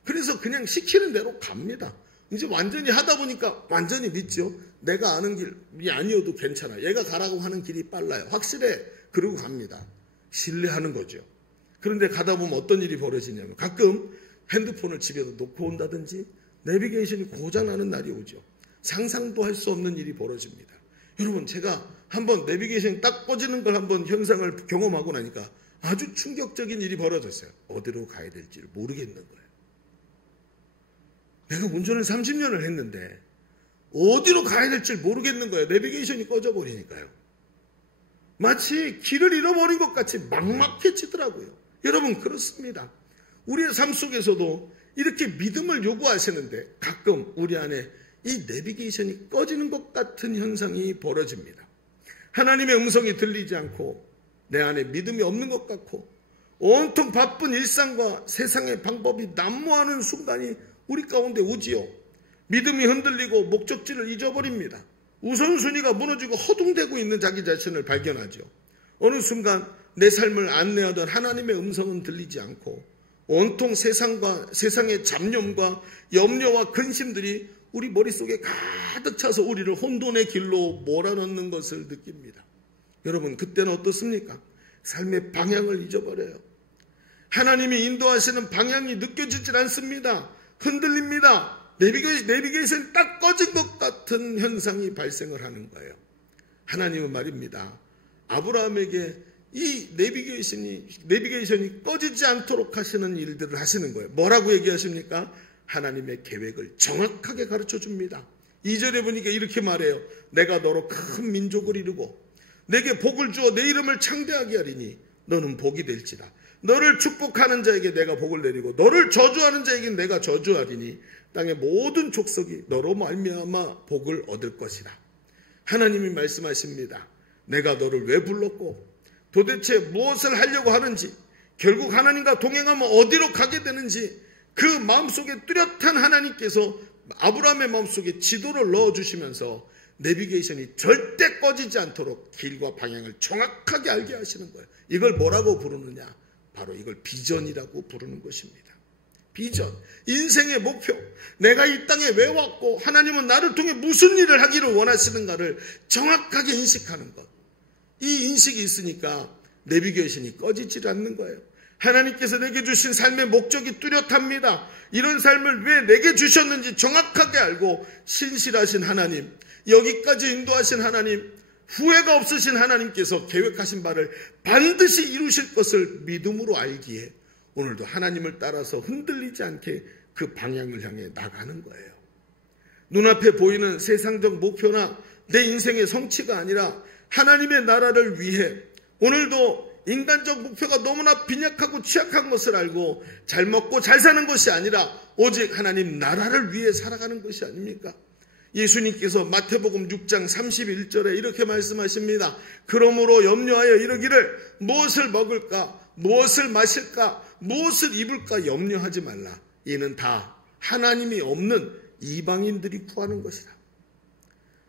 그래서 그냥 시키는 대로 갑니다. 이제 완전히 하다 보니까 완전히 믿죠. 내가 아는 길이 아니어도 괜찮아. 얘가 가라고 하는 길이 빨라요. 확실해. 그러고 갑니다. 신뢰하는 거죠. 그런데 가다 보면 어떤 일이 벌어지냐면 가끔 핸드폰을 집에서 놓고 온다든지 내비게이션이 고장나는 날이 오죠. 상상도 할 수 없는 일이 벌어집니다. 여러분 제가 한번 내비게이션이 딱 꺼지는 걸 한번 현상을 경험하고 나니까 아주 충격적인 일이 벌어졌어요. 어디로 가야 될지를 모르겠는 거예요. 내가 운전을 30년을 했는데 어디로 가야 될지 모르겠는 거예요. 내비게이션이 꺼져버리니까요. 마치 길을 잃어버린 것 같이 막막해지더라고요. 여러분 그렇습니다. 우리의 삶 속에서도 이렇게 믿음을 요구하시는데 가끔 우리 안에 이 내비게이션이 꺼지는 것 같은 현상이 벌어집니다. 하나님의 음성이 들리지 않고 내 안에 믿음이 없는 것 같고 온통 바쁜 일상과 세상의 방법이 난무하는 순간이 우리 가운데 오지요. 믿음이 흔들리고 목적지를 잊어버립니다. 우선순위가 무너지고 허둥대고 있는 자기 자신을 발견하죠. 어느 순간 내 삶을 안내하던 하나님의 음성은 들리지 않고 온통 세상의 잡념과 염려와 근심들이 우리 머릿속에 가득 차서 우리를 혼돈의 길로 몰아넣는 것을 느낍니다. 여러분 그때는 어떻습니까? 삶의 방향을 잊어버려요. 하나님이 인도하시는 방향이 느껴지질 않습니다. 흔들립니다. 내비게이션이 딱 꺼진 것 같은 현상이 발생을 하는 거예요. 하나님은 말입니다. 아브라함에게 이 내비게이션이 꺼지지 않도록 하시는 일들을 하시는 거예요. 뭐라고 얘기하십니까? 하나님의 계획을 정확하게 가르쳐 줍니다. 2절에 보니까 이렇게 말해요. 내가 너로 큰 민족을 이루고 내게 복을 주어 내 이름을 창대하게 하리니 너는 복이 될지라. 너를 축복하는 자에게 내가 복을 내리고 너를 저주하는 자에게 내가 저주하리니 땅의 모든 족속이 너로 말미암아 복을 얻을 것이라. 하나님이 말씀하십니다. 내가 너를 왜 불렀고 도대체 무엇을 하려고 하는지 결국 하나님과 동행하면 어디로 가게 되는지 그 마음속에 뚜렷한 하나님께서 아브라함의 마음속에 지도를 넣어주시면서 내비게이션이 절대 꺼지지 않도록 길과 방향을 정확하게 알게 하시는 거예요. 이걸 뭐라고 부르느냐? 바로 이걸 비전이라고 부르는 것입니다. 비전, 인생의 목표, 내가 이 땅에 왜 왔고 하나님은 나를 통해 무슨 일을 하기를 원하시는가를 정확하게 인식하는 것. 이 인식이 있으니까 내비게이션이 꺼지질 않는 거예요. 하나님께서 내게 주신 삶의 목적이 뚜렷합니다. 이런 삶을 왜 내게 주셨는지 정확하게 알고 신실하신 하나님, 여기까지 인도하신 하나님, 후회가 없으신 하나님께서 계획하신 바를 반드시 이루실 것을 믿음으로 알기에 오늘도 하나님을 따라서 흔들리지 않게 그 방향을 향해 나가는 거예요. 눈앞에 보이는 세상적 목표나 내 인생의 성취가 아니라 하나님의 나라를 위해 오늘도 인간적 목표가 너무나 빈약하고 취약한 것을 알고 잘 먹고 잘 사는 것이 아니라 오직 하나님 나라를 위해 살아가는 것이 아닙니까? 예수님께서 마태복음 6장 31절에 이렇게 말씀하십니다. 그러므로 염려하여 이르기를 무엇을 먹을까, 무엇을 마실까, 무엇을 입을까 염려하지 말라. 이는 다 하나님이 없는 이방인들이 구하는 것이라.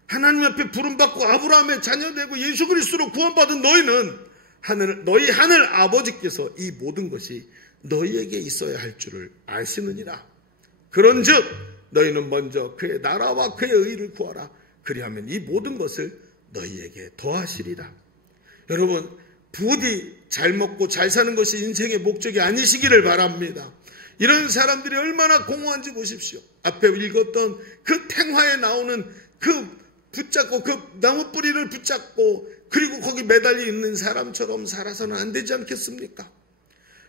하나님 앞에 부름받고 아브라함의 자녀되고 예수 그리스도로 구원받은 너희는 너희 하늘 아버지께서 이 모든 것이 너희에게 있어야 할 줄을 아시느니라. 그런즉 너희는 먼저 그의 나라와 그의 의를 구하라. 그리하면 이 모든 것을 너희에게 더하시리라. 여러분, 부디 잘 먹고 잘 사는 것이 인생의 목적이 아니시기를 바랍니다. 이런 사람들이 얼마나 공허한지 보십시오. 앞에 읽었던 그 탱화에 나오는 그 붙잡고 그 나무 뿌리를 붙잡고 그리고 거기 매달려 있는 사람처럼 살아서는 안 되지 않겠습니까?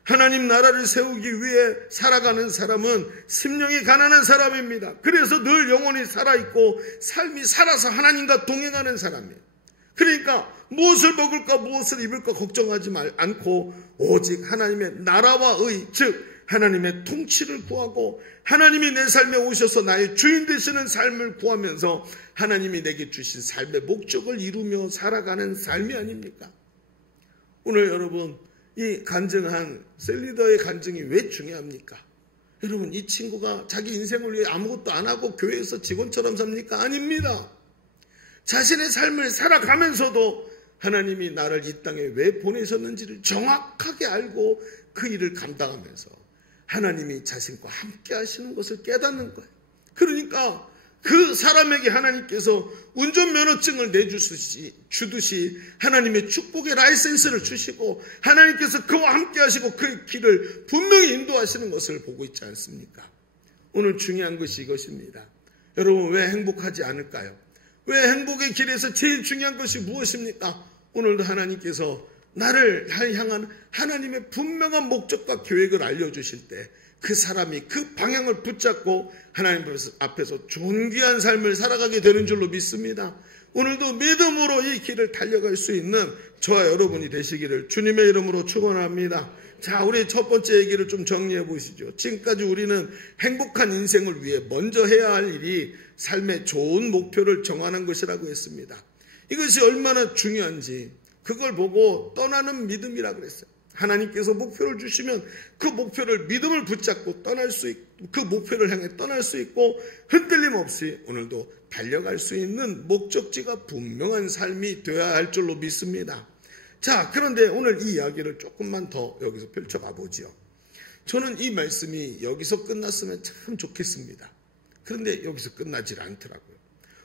하나님 나라를 세우기 위해 살아가는 사람은 심령이 가난한 사람입니다. 그래서 늘 영혼이 살아있고 삶이 살아서 하나님과 동행하는 사람이에요. 그러니까 무엇을 먹을까 무엇을 입을까 걱정하지 않고 오직 하나님의 나라와 의, 즉 하나님의 통치를 구하고 하나님이 내 삶에 오셔서 나의 주인 되시는 삶을 구하면서 하나님이 내게 주신 삶의 목적을 이루며 살아가는 삶이 아닙니까? 오늘 여러분, 이 간증한 셀리더의 간증이 왜 중요합니까? 여러분, 이 친구가 자기 인생을 위해 아무것도 안 하고 교회에서 직원처럼 삽니까? 아닙니다. 자신의 삶을 살아가면서도 하나님이 나를 이 땅에 왜 보내셨는지를 정확하게 알고 그 일을 감당하면서 하나님이 자신과 함께 하시는 것을 깨닫는 거예요. 그러니까 그 사람에게 하나님께서 운전면허증을 내주듯이 하나님의 축복의 라이센스를 주시고 하나님께서 그와 함께 하시고 그 길을 분명히 인도하시는 것을 보고 있지 않습니까? 오늘 중요한 것이 이것입니다. 여러분, 왜 행복하지 않을까요? 왜 행복의 길에서 제일 중요한 것이 무엇입니까? 오늘도 하나님께서 나를 향한 하나님의 분명한 목적과 계획을 알려주실 때 그 사람이 그 방향을 붙잡고 하나님 앞에서 존귀한 삶을 살아가게 되는 줄로 믿습니다. 오늘도 믿음으로 이 길을 달려갈 수 있는 저와 여러분이 되시기를 주님의 이름으로 축원합니다. 자, 우리 첫 번째 얘기를 좀 정리해 보시죠. 지금까지 우리는 행복한 인생을 위해 먼저 해야 할 일이 삶의 좋은 목표를 정하는 것이라고 했습니다. 이것이 얼마나 중요한지 그걸 보고 떠나는 믿음이라고 그랬어요. 하나님께서 목표를 주시면 그 목표를 믿음을 붙잡고 떠날 수 있고 그 목표를 향해 떠날 수 있고 흔들림 없이 오늘도 달려갈 수 있는 목적지가 분명한 삶이 되어야 할 줄로 믿습니다. 자, 그런데 오늘 이 이야기를 조금만 더 여기서 펼쳐가 보죠. 저는 이 말씀이 여기서 끝났으면 참 좋겠습니다. 그런데 여기서 끝나질 않더라고요.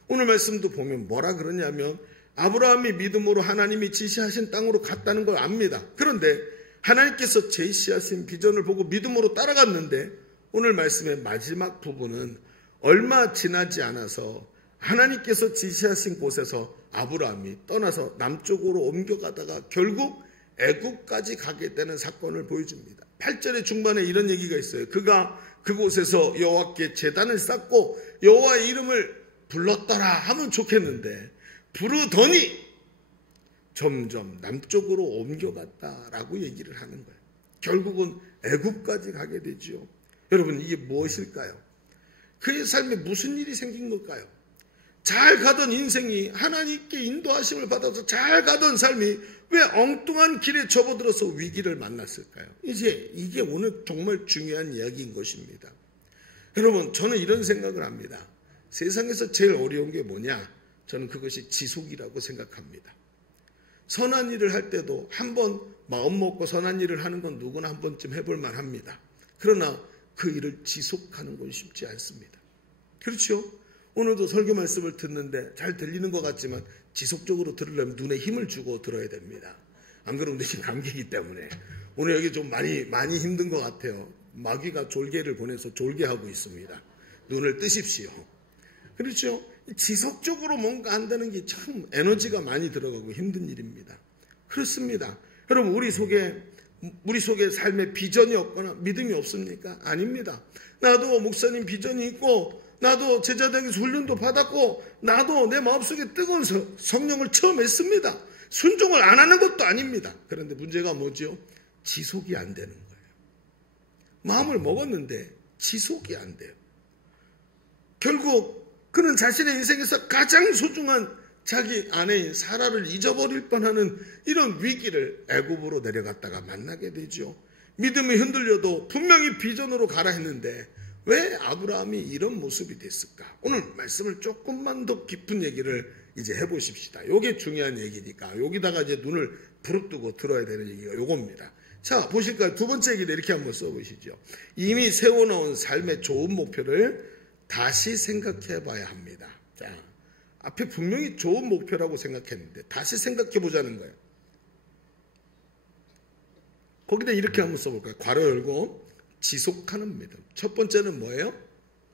오늘 말씀도 보면 뭐라 그러냐면 아브라함이 믿음으로 하나님이 지시하신 땅으로 갔다는 걸 압니다. 그런데 하나님께서 제시하신 비전을 보고 믿음으로 따라갔는데 오늘 말씀의 마지막 부분은 얼마 지나지 않아서 하나님께서 지시하신 곳에서 아브라함이 떠나서 남쪽으로 옮겨가다가 결국 애굽까지 가게 되는 사건을 보여줍니다. 8절의 중반에 이런 얘기가 있어요. 그가 그곳에서 여호와께 제단을 쌓고 여호와의 이름을 불렀더라 하면 좋겠는데 부르더니 점점 남쪽으로 옮겨갔다라고 얘기를 하는 거예요. 결국은 애굽까지 가게 되죠. 여러분, 이게 무엇일까요? 그의 삶에 무슨 일이 생긴 걸까요? 잘 가던 인생이 하나님께 인도하심을 받아서 잘 가던 삶이 왜 엉뚱한 길에 접어들어서 위기를 만났을까요? 이게 오늘 정말 중요한 이야기인 것입니다. 여러분, 저는 이런 생각을 합니다. 세상에서 제일 어려운 게 뭐냐? 저는 그것이 지속이라고 생각합니다. 선한 일을 할 때도 한번 마음 먹고 선한 일을 하는 건 누구나 한 번쯤 해볼 만합니다. 그러나 그 일을 지속하는 건 쉽지 않습니다. 그렇죠? 오늘도 설교 말씀을 듣는데 잘 들리는 것 같지만 지속적으로 들으려면 눈에 힘을 주고 들어야 됩니다. 안 그러면 내 지금 감기이기 때문에 오늘 여기 좀 많이 힘든 것 같아요. 마귀가 졸개를 보내서 졸개하고 있습니다. 눈을 뜨십시오. 그렇죠? 지속적으로 뭔가 한다는 게 참 에너지가 많이 들어가고 힘든 일입니다. 그렇습니다. 여러분 우리 속에 삶의 비전이 없거나 믿음이 없습니까? 아닙니다. 나도 목사님 비전이 있고 나도 제자되기 훈련도 받았고 나도 내 마음속에 뜨거운 성령을 처음 했습니다. 순종을 안 하는 것도 아닙니다. 그런데 문제가 뭐죠? 지속이 안 되는 거예요. 마음을 먹었는데 지속이 안 돼요. 결국 그는 자신의 인생에서 가장 소중한 자기 아내인 사라를 잊어버릴 뻔하는 이런 위기를 애굽으로 내려갔다가 만나게 되죠. 믿음이 흔들려도 분명히 비전으로 가라 했는데 왜 아브라함이 이런 모습이 됐을까? 오늘 말씀을 조금만 더 깊은 얘기를 이제 해보십시다. 이게 중요한 얘기니까 여기다가 이제 눈을 부릅뜨고 들어야 되는 얘기가 요겁니다. 자, 보실까요? 두 번째 얘기를 이렇게 한번 써보시죠. 이미 세워놓은 삶의 좋은 목표를 다시 생각해 봐야 합니다. 자, 앞에 분명히 좋은 목표라고 생각했는데 다시 생각해 보자는 거예요. 거기다 이렇게 한번 써볼까요? 괄호 열고 지속하는 믿음. 첫 번째는 뭐예요?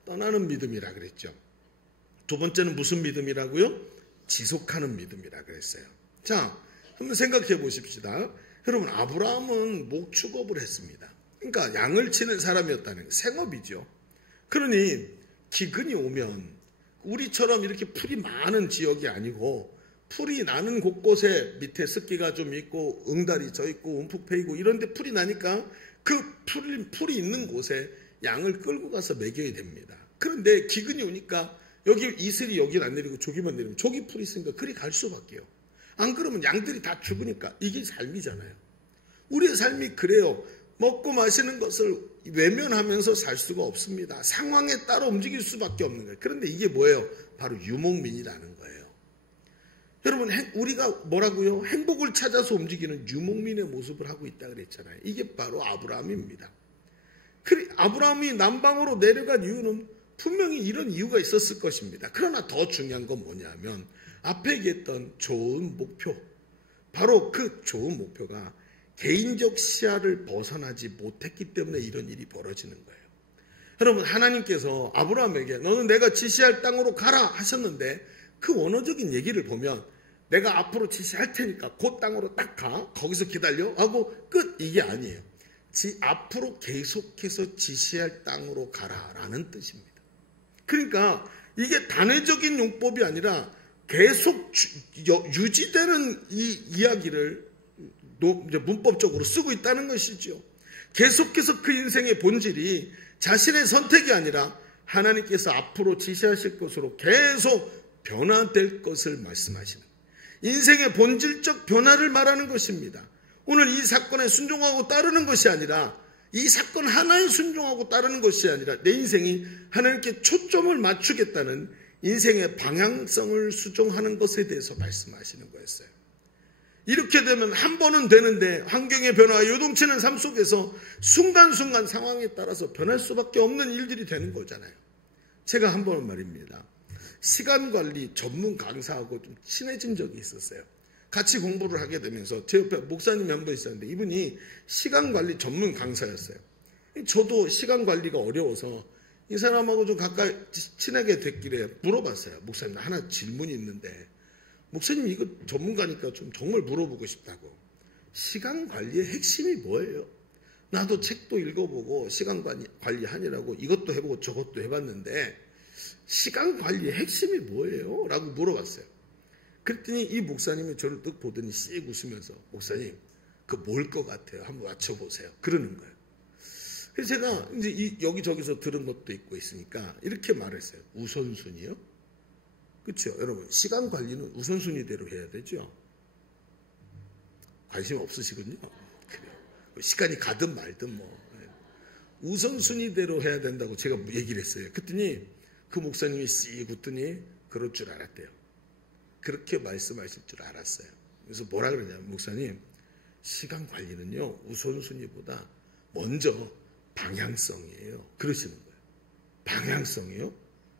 떠나는 믿음이라 그랬죠. 두 번째는 무슨 믿음이라고요? 지속하는 믿음이라 그랬어요. 자, 한번 생각해 보십시다. 여러분 아브라함은 목축업을 했습니다. 그러니까 양을 치는 사람이었다는 생업이죠. 그러니 기근이 오면 우리처럼 이렇게 풀이 많은 지역이 아니고 풀이 나는 곳곳에 밑에 습기가 좀 있고 응달이 져 있고 움푹 패이고 이런 데 풀이 나니까 그 풀이 있는 곳에 양을 끌고 가서 먹여야 됩니다. 그런데 기근이 오니까 여기 이슬이 여긴 안 내리고 저기만 내리면 저기 풀이 있으니까 그리 갈 수밖에요. 안 그러면 양들이 다 죽으니까 이게 삶이잖아요. 우리의 삶이 그래요. 먹고 마시는 것을 외면하면서 살 수가 없습니다. 상황에 따라 움직일 수밖에 없는 거예요. 그런데 이게 뭐예요? 바로 유목민이라는 거예요. 여러분 우리가 뭐라고요? 행복을 찾아서 움직이는 유목민의 모습을 하고 있다 그랬잖아요. 이게 바로 아브라함입니다. 아브라함이 남방으로 내려간 이유는 분명히 이런 이유가 있었을 것입니다. 그러나 더 중요한 건 뭐냐면 앞에 얘기했던 좋은 목표, 바로 그 좋은 목표가 개인적 시야를 벗어나지 못했기 때문에 이런 일이 벌어지는 거예요. 여러분 하나님께서 아브라함에게 너는 내가 지시할 땅으로 가라 하셨는데 그 원어적인 얘기를 보면 내가 앞으로 지시할 테니까 그 땅으로 딱 가, 거기서 기다려 하고 끝, 이게 아니에요. 앞으로 계속해서 지시할 땅으로 가라라는 뜻입니다. 그러니까 이게 단회적인 용법이 아니라 계속 유지되는 이 이야기를 문법적으로 쓰고 있다는 것이죠. 계속해서 그 인생의 본질이 자신의 선택이 아니라 하나님께서 앞으로 지시하실 것으로 계속 변화될 것을 말씀하시는 인생의 본질적 변화를 말하는 것입니다. 오늘 이 사건에 순종하고 따르는 것이 아니라 이 사건 하나에 순종하고 따르는 것이 아니라 내 인생이 하나님께 초점을 맞추겠다는 인생의 방향성을 수정하는 것에 대해서 말씀하시는 거였어요. 이렇게 되면 한 번은 되는데 환경의 변화와 요동치는 삶 속에서 순간순간 상황에 따라서 변할 수밖에 없는 일들이 되는 거잖아요. 제가 한 번은 말입니다. 시간관리 전문 강사하고 좀 친해진 적이 있었어요. 같이 공부를 하게 되면서 제 옆에 목사님이 한 분 있었는데 이분이 시간관리 전문 강사였어요. 저도 시간관리가 어려워서 이 사람하고 좀 가까이 친하게 됐길래 물어봤어요. 목사님 하나 질문이 있는데 목사님 이거 전문가니까 좀 정말 물어보고 싶다고. 시간 관리의 핵심이 뭐예요? 나도 책도 읽어보고 시간 관리하느라고 이것도 해보고 저것도 해봤는데 시간 관리의 핵심이 뭐예요? 라고 물어봤어요. 그랬더니 이 목사님이 저를 딱 보더니 씩 웃으면서 목사님 그 뭘 것 같아요? 한번 맞춰보세요. 그러는 거예요. 그래서 제가 이제 여기저기서 들은 것도 있고 있으니까 이렇게 말했어요. 우선순위요? 그렇죠. 여러분 시간 관리는 우선순위대로 해야 되죠. 관심 없으시군요. 그래요. 시간이 가든 말든 뭐 우선순위대로 해야 된다고 제가 얘기를 했어요. 그랬더니 그 목사님이 씩 웃더니 그럴 줄 알았대요. 그렇게 말씀하실 줄 알았어요. 그래서 뭐라 그러냐면 목사님 시간 관리는요 우선순위보다 먼저 방향성이에요. 그러시는 거예요. 방향성이요?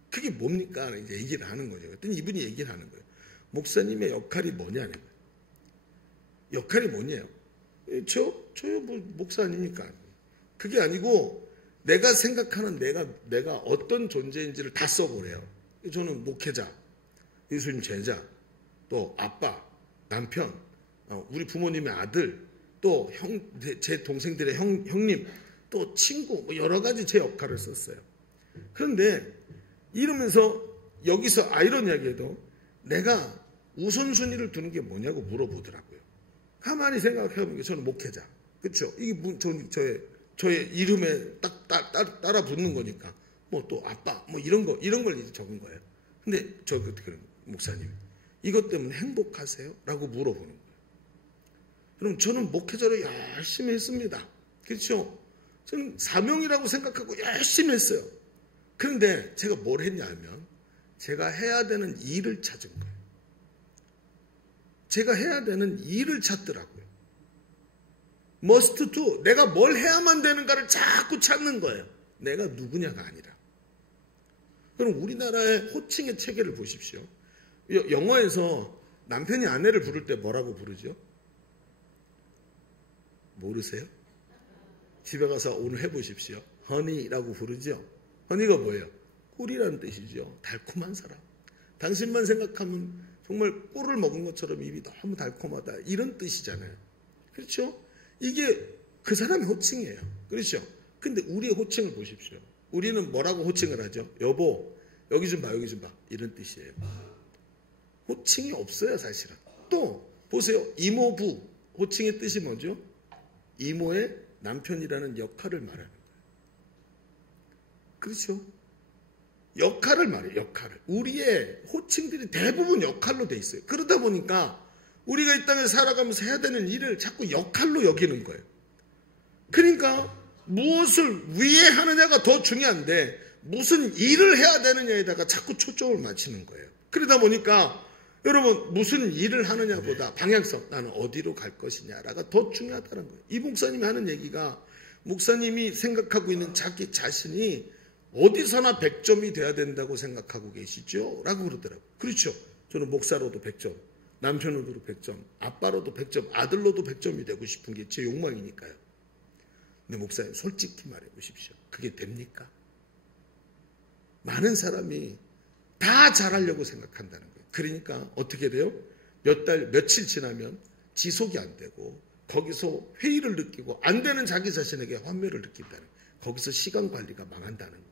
그게 뭡니까? 이제 얘기를 하는 거죠. 그랬더니 이분이 얘기를 하는 거예요. 목사님의 역할이 뭐냐는 거예요. 역할이 뭐냐요? 저요 뭐 목사 아닙니까? 그게 아니고 내가 생각하는 내가 어떤 존재인지를 다 써보래요. 저는 목회자, 예수님 제자, 또 아빠, 남편, 우리 부모님의 아들, 또 제 동생들의 형님, 또 친구, 뭐 여러 가지 제 역할을 썼어요. 그런데 이러면서 여기서 아이러니하게도 내가 우선순위를 두는 게 뭐냐고 물어보더라고요. 가만히 생각해보면 저는 목회자, 그렇죠? 이게 저의 이름에 딱 따라 붙는 거니까 뭐 또 아빠 뭐 이런 걸 이제 적은 거예요. 근데 목사님 이것 때문에 행복하세요? 라고 물어보는 거예요. 그럼 저는 목회자를 열심히 했습니다. 그렇죠? 저는 사명이라고 생각하고 열심히 했어요. 그런데 제가 뭘 했냐면 제가 해야 되는 일을 찾은 거예요. 제가 해야 되는 일을 찾더라고요. must do. 내가 뭘 해야만 되는가를 자꾸 찾는 거예요. 내가 누구냐가 아니라. 그럼 우리나라의 호칭의 체계를 보십시오. 영어에서 남편이 아내를 부를 때 뭐라고 부르죠? 모르세요? 집에 가서 오늘 해보십시오. honey라고 부르죠. honey가 뭐예요? 꿀이라는 뜻이죠. 달콤한 사람. 당신만 생각하면 정말 꿀을 먹은 것처럼 입이 너무 달콤하다. 이런 뜻이잖아요. 그렇죠? 이게 그 사람의 호칭이에요. 그렇죠? 근데 우리의 호칭을 보십시오. 우리는 뭐라고 호칭을 하죠? 여보, 여기 좀 봐, 여기 좀 봐. 이런 뜻이에요. 호칭이 없어요, 사실은. 또 보세요. 이모부. 호칭의 뜻이 뭐죠? 이모의 남편이라는 역할을 말하는 거예요. 그렇죠? 역할을 말해요. 역할을. 우리의 호칭들이 대부분 역할로 돼 있어요. 그러다 보니까 우리가 이 땅에 살아가면서 해야 되는 일을 자꾸 역할로 여기는 거예요. 그러니까 무엇을 위해 하느냐가 더 중요한데 무슨 일을 해야 되느냐에다가 자꾸 초점을 맞추는 거예요. 그러다 보니까 여러분 무슨 일을 하느냐보다 방향성, 나는 어디로 갈 것이냐가 더 중요하다는 거예요. 이 목사님이 하는 얘기가 목사님이 생각하고 있는 자기 자신이 어디서나 100점이 돼야 된다고 생각하고 계시죠? 라고 그러더라고요. 그렇죠. 저는 목사로도 100점, 남편으로도 100점, 아빠로도 100점, 아들로도 100점이 되고 싶은 게 제 욕망이니까요. 근데 목사님 솔직히 말해 보십시오. 그게 됩니까? 많은 사람이 다 잘하려고 생각한다는 거예요. 그러니까 어떻게 돼요? 며칠 지나면 지속이 안 되고 거기서 회의를 느끼고 안 되는 자기 자신에게 환멸을 느낀다는 거예요. 거기서 시간 관리가 망한다는 거예요.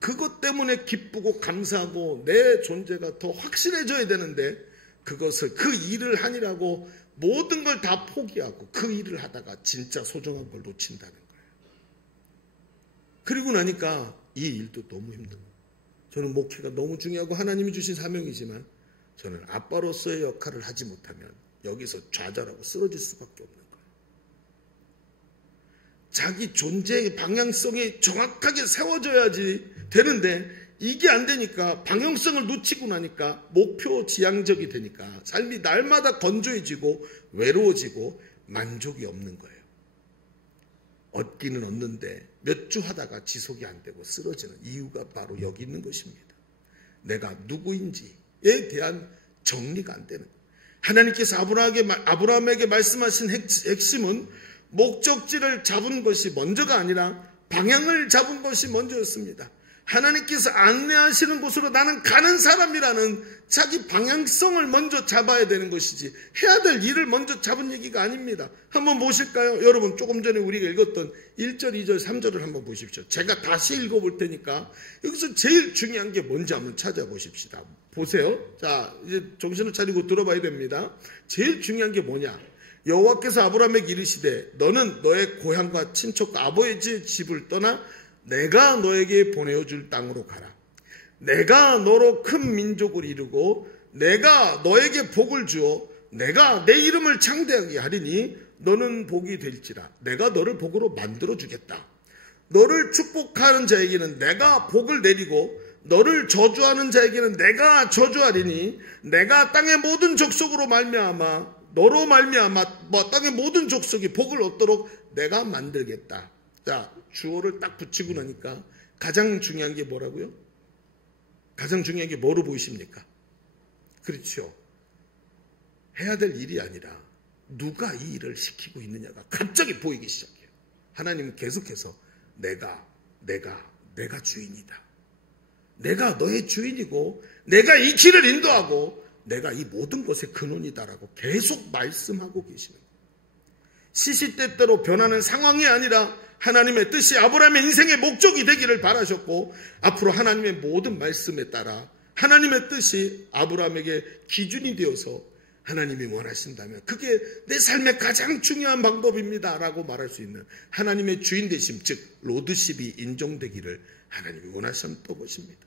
그것 때문에 기쁘고 감사하고 내 존재가 더 확실해져야 되는데 그것을 그 일을 하느라고 모든 걸 다 포기하고 그 일을 하다가 진짜 소중한 걸 놓친다는 거예요. 그리고 나니까 이 일도 너무 힘든 거예요. 저는 목회가 너무 중요하고 하나님이 주신 사명이지만 저는 아빠로서의 역할을 하지 못하면 여기서 좌절하고 쓰러질 수밖에 없는 거예요. 자기 존재의 방향성이 정확하게 세워져야지 되는데 이게 안 되니까 방향성을 놓치고 나니까 목표 지향적이 되니까 삶이 날마다 건조해지고 외로워지고 만족이 없는 거예요. 얻기는 얻는데 몇 주 하다가 지속이 안 되고 쓰러지는 이유가 바로 여기 있는 것입니다. 내가 누구인지에 대한 정리가 안 되는 거예요. 하나님께서 아브라함에게 말씀하신 핵심은 목적지를 잡은 것이 먼저가 아니라 방향을 잡은 것이 먼저였습니다. 하나님께서 안내하시는 곳으로 나는 가는 사람이라는 자기 방향성을 먼저 잡아야 되는 것이지 해야 될 일을 먼저 잡은 얘기가 아닙니다. 한번 보실까요? 여러분 조금 전에 우리가 읽었던 1절, 2절, 3절을 한번 보십시오. 제가 다시 읽어볼 테니까 여기서 제일 중요한 게 뭔지 한번 찾아보십시다. 보세요. 자, 이제 정신을 차리고 들어봐야 됩니다. 제일 중요한 게 뭐냐? 여호와께서 아브라함에게 이르시되 너는 너의 고향과 친척과 아버지의 집을 떠나 내가 너에게 보내어줄 땅으로 가라. 내가 너로 큰 민족을 이루고 내가 너에게 복을 주어 내가 내 이름을 창대하게 하리니 너는 복이 될지라. 내가 너를 복으로 만들어주겠다. 너를 축복하는 자에게는 내가 복을 내리고 너를 저주하는 자에게는 내가 저주하리니 내가 땅의 모든 족속으로 말미암아 너로 말미암아 땅의 모든 족속이 복을 얻도록 내가 만들겠다. 자, 주어를 딱 붙이고 나니까 가장 중요한 게 뭐라고요? 가장 중요한 게 뭐로 보이십니까? 그렇죠. 해야 될 일이 아니라 누가 이 일을 시키고 있느냐가 갑자기 보이기 시작해요. 하나님은 계속해서 내가 주인이다. 내가 너의 주인이고 내가 이 길을 인도하고 내가 이 모든 것의 근원이다라고 계속 말씀하고 계시는 거예요. 시시때때로 변하는 상황이 아니라 하나님의 뜻이 아브라함의 인생의 목적이 되기를 바라셨고 앞으로 하나님의 모든 말씀에 따라 하나님의 뜻이 아브라함에게 기준이 되어서 하나님이 원하신다면 그게 내 삶의 가장 중요한 방법입니다 라고 말할 수 있는 하나님의 주인 되심, 즉 로드십이 인정되기를 하나님이 원하셨던 것입니다.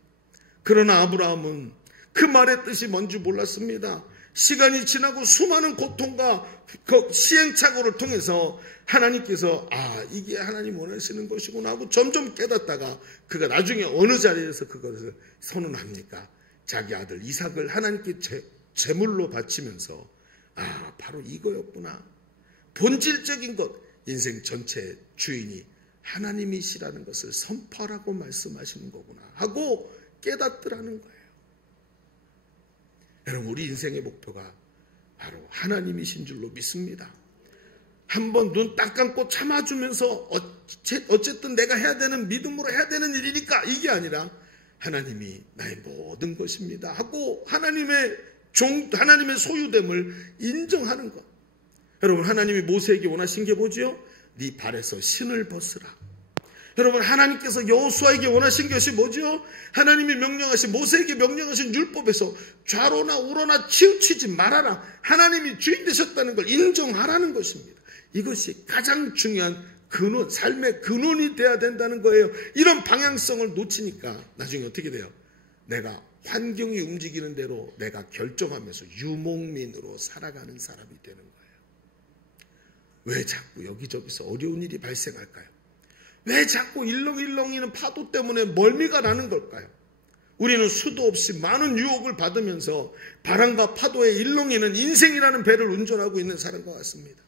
그러나 아브라함은 그 말의 뜻이 뭔지 몰랐습니다. 시간이 지나고 수많은 고통과 그 시행착오를 통해서 하나님께서 이게 하나님 원하시는 것이구나 하고 점점 깨닫다가 그가 나중에 어느 자리에서 그것을 선언합니까? 자기 아들 이삭을 하나님께 제물로 바치면서 바로 이거였구나. 본질적인 것, 인생 전체의 주인이 하나님이시라는 것을 선포하라고 말씀하시는 거구나 하고 깨닫더라는 거예요. 여러분, 우리 인생의 목표가 바로 하나님이신 줄로 믿습니다. 한번 눈 딱 감고 참아주면서 어쨌든 내가 해야 되는 믿음으로 해야 되는 일이니까 이게 아니라 하나님이 나의 모든 것입니다 하고 하나님의 소유됨을 인정하는 것. 여러분, 하나님이 모세에게 원하신 게 뭐지요? 네 발에서 신을 벗으라. 여러분, 하나님께서 여호수아에게 원하신 것이 뭐죠? 하나님이 모세에게 명령하신 율법에서 좌로나 우로나 치우치지 말아라. 하나님이 주인 되셨다는 걸 인정하라는 것입니다. 이것이 가장 중요한 근원, 삶의 근원이 돼야 된다는 거예요. 이런 방향성을 놓치니까 나중에 어떻게 돼요? 내가 환경이 움직이는 대로 내가 결정하면서 유목민으로 살아가는 사람이 되는 거예요. 왜 자꾸 여기저기서 어려운 일이 발생할까요? 왜 자꾸 일렁일렁이는 파도 때문에 멀미가 나는 걸까요? 우리는 수도 없이 많은 유혹을 받으면서 바람과 파도에 일렁이는 인생이라는 배를 운전하고 있는 사람과 같습니다.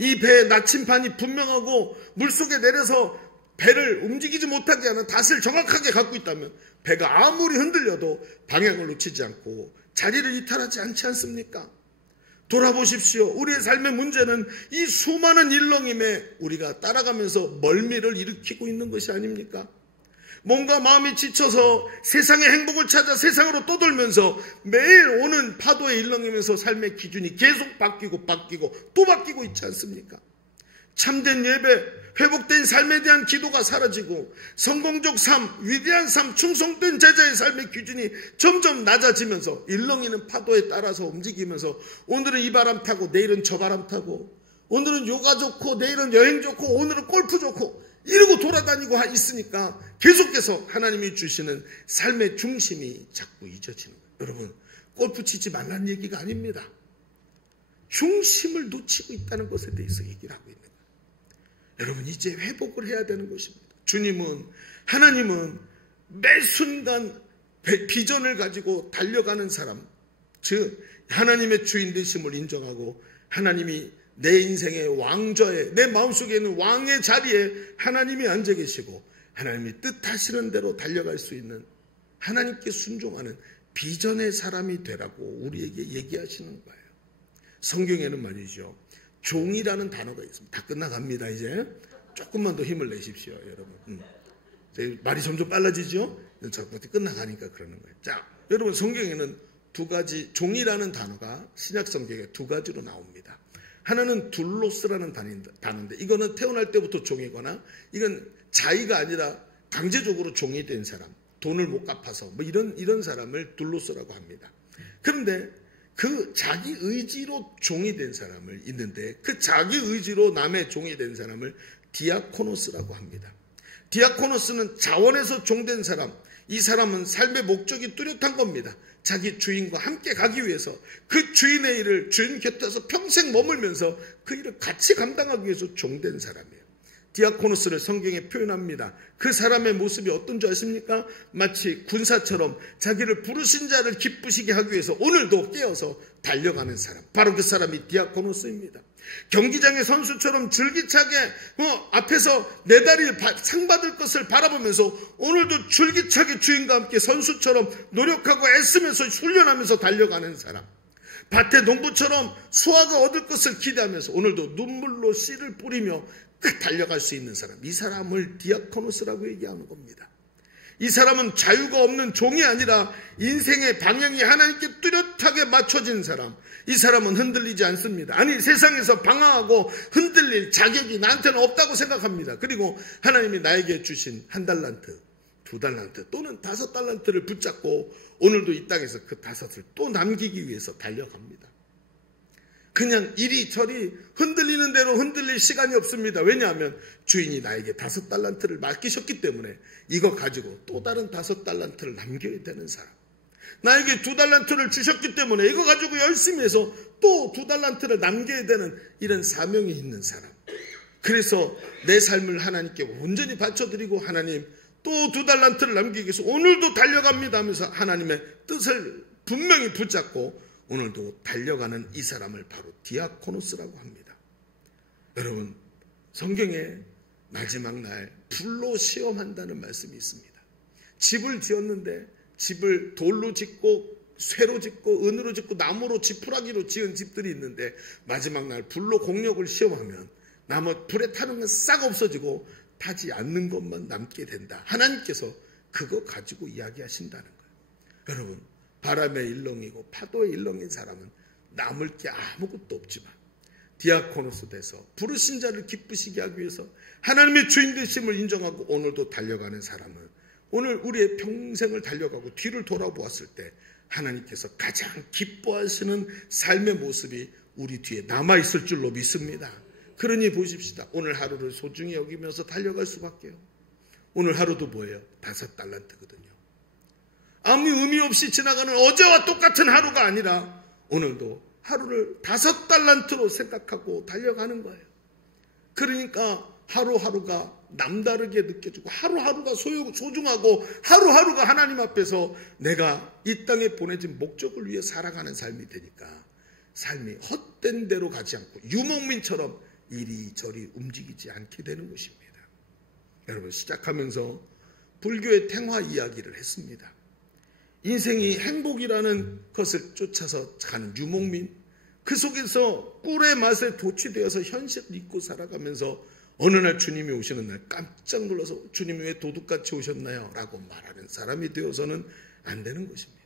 이 배의 나침반이 분명하고 물속에 내려서 배를 움직이지 못하게 하는 닷을 정확하게 갖고 있다면 배가 아무리 흔들려도 방향을 놓치지 않고 자리를 이탈하지 않지 않습니까? 돌아보십시오. 우리의 삶의 문제는 이 수많은 일렁임에 우리가 따라가면서 멀미를 일으키고 있는 것이 아닙니까? 몸과 마음이 지쳐서 세상의 행복을 찾아 세상으로 떠돌면서 매일 오는 파도에 일렁이면서 삶의 기준이 계속 바뀌고 또 바뀌고 있지 않습니까? 참된 예배, 회복된 삶에 대한 기도가 사라지고 성공적 삶, 위대한 삶, 충성된 제자의 삶의 기준이 점점 낮아지면서 일렁이는 파도에 따라서 움직이면서 오늘은 이 바람 타고 내일은 저 바람 타고 오늘은 요가 좋고 내일은 여행 좋고 오늘은 골프 좋고 이러고 돌아다니고 있으니까 계속해서 하나님이 주시는 삶의 중심이 자꾸 잊어지는 거예요. 여러분, 골프 치지 말라는 얘기가 아닙니다. 중심을 놓치고 있다는 것에 대해서 얘기를 하고 있는 거예요. 여러분, 이제 회복을 해야 되는 것입니다. 하나님은 매 순간 비전을 가지고 달려가는 사람, 즉 하나님의 주인 되심을 인정하고 하나님이 내 인생의 왕좌에, 내 마음속에 있는 왕의 자리에 하나님이 앉아 계시고 하나님이 뜻하시는 대로 달려갈 수 있는, 하나님께 순종하는 비전의 사람이 되라고 우리에게 얘기하시는 거예요. 성경에는 말이죠, 종이라는 단어가 있습니다. 다 끝나갑니다. 이제 조금만 더 힘을 내십시오, 여러분. 말이 점점 빨라지죠? 저한테 끝나가니까 그러는 거예요. 자, 여러분, 성경에는 두 가지, 종이라는 단어가 신약 성경에 두 가지로 나옵니다. 하나는 둘로스라는 단어인데 이거는 태어날 때부터 종이거나 이건 자의가 아니라 강제적으로 종이 된 사람, 돈을 못 갚아서 뭐 이런 사람을 둘로스라고 합니다. 그런데 그 자기 의지로 종이 된 사람을 있는데 그 자기 의지로 남의 종이 된 사람을 디아코노스라고 합니다. 디아코노스는 자원에서 종된 사람, 이 사람은 삶의 목적이 뚜렷한 겁니다. 자기 주인과 함께 가기 위해서 그 주인의 일을 주인 곁에서 평생 머물면서 그 일을 같이 감당하기 위해서 종된 사람이에요. 디아코노스를 성경에 표현합니다. 그 사람의 모습이 어떤 줄 아십니까? 마치 군사처럼 자기를 부르신 자를 기쁘시게 하기 위해서 오늘도 깨어서 달려가는 사람, 바로 그 사람이 디아코노스입니다. 경기장의 선수처럼 줄기차게 앞에서 메달이 상 받을 것을 바라보면서 오늘도 줄기차게 주인과 함께 선수처럼 노력하고 애쓰면서 훈련하면서 달려가는 사람, 밭의 농부처럼 수확을 얻을 것을 기대하면서 오늘도 눈물로 씨를 뿌리며 끝 달려갈 수 있는 사람, 이 사람을 디아코노스라고 얘기하는 겁니다. 이 사람은 자유가 없는 종이 아니라 인생의 방향이 하나님께 뚜렷하게 맞춰진 사람, 이 사람은 흔들리지 않습니다. 아니, 세상에서 방황하고 흔들릴 자격이 나한테는 없다고 생각합니다. 그리고 하나님이 나에게 주신 1달란트, 2달란트 또는 5달란트를 붙잡고 오늘도 이 땅에서 그 5을 또 남기기 위해서 달려갑니다. 그냥 이리저리 흔들리는 대로 흔들릴 시간이 없습니다. 왜냐하면 주인이 나에게 5달란트를 맡기셨기 때문에 이거 가지고 또 다른 5달란트를 남겨야 되는 사람, 나에게 2달란트를 주셨기 때문에 이거 가지고 열심히 해서 또 2달란트를 남겨야 되는 이런 사명이 있는 사람, 그래서 내 삶을 하나님께 온전히 바쳐드리고 하나님 또 2달란트를 남기기 위해서 오늘도 달려갑니다 하면서 하나님의 뜻을 분명히 붙잡고 오늘도 달려가는 이 사람을 바로 디아코노스라고 합니다. 여러분, 성경에 마지막 날 불로 시험한다는 말씀이 있습니다. 집을 지었는데 집을 돌로 짓고 쇠로 짓고 은으로 짓고 나무로 지푸라기로 지은 집들이 있는데 마지막 날 불로 공력을 시험하면 나무 불에 타는 건 싹 없어지고 타지 않는 것만 남게 된다. 하나님께서 그거 가지고 이야기하신다는 거예요. 여러분, 바람의 일렁이고 파도의 일렁인 사람은 남을 게 아무것도 없지만 디아코노스 돼서 부르신 자를 기쁘시게 하기 위해서 하나님의 주인 되심을 인정하고 오늘도 달려가는 사람은 오늘 우리의 평생을 달려가고 뒤를 돌아보았을 때 하나님께서 가장 기뻐하시는 삶의 모습이 우리 뒤에 남아있을 줄로 믿습니다. 그러니 보십시다. 오늘 하루를 소중히 여기면서 달려갈 수밖에요. 오늘 하루도 뭐예요? 5달란트거든요. 아무 의미 없이 지나가는 어제와 똑같은 하루가 아니라 오늘도 하루를 5달란트로 생각하고 달려가는 거예요. 그러니까 하루하루가 남다르게 느껴지고 하루하루가 소중하고 하루하루가 하나님 앞에서 내가 이 땅에 보내진 목적을 위해 살아가는 삶이 되니까 삶이 헛된 대로 가지 않고 유목민처럼 이리저리 움직이지 않게 되는 것입니다. 여러분, 시작하면서 불교의 탱화 이야기를 했습니다. 인생이 행복이라는 것을 쫓아서 가는 유목민, 그 속에서 꿀의 맛에 도취되어서 현실을 잊고 살아가면서 어느 날 주님이 오시는 날 깜짝 놀라서 주님이 왜 도둑같이 오셨나요? 라고 말하는 사람이 되어서는 안 되는 것입니다.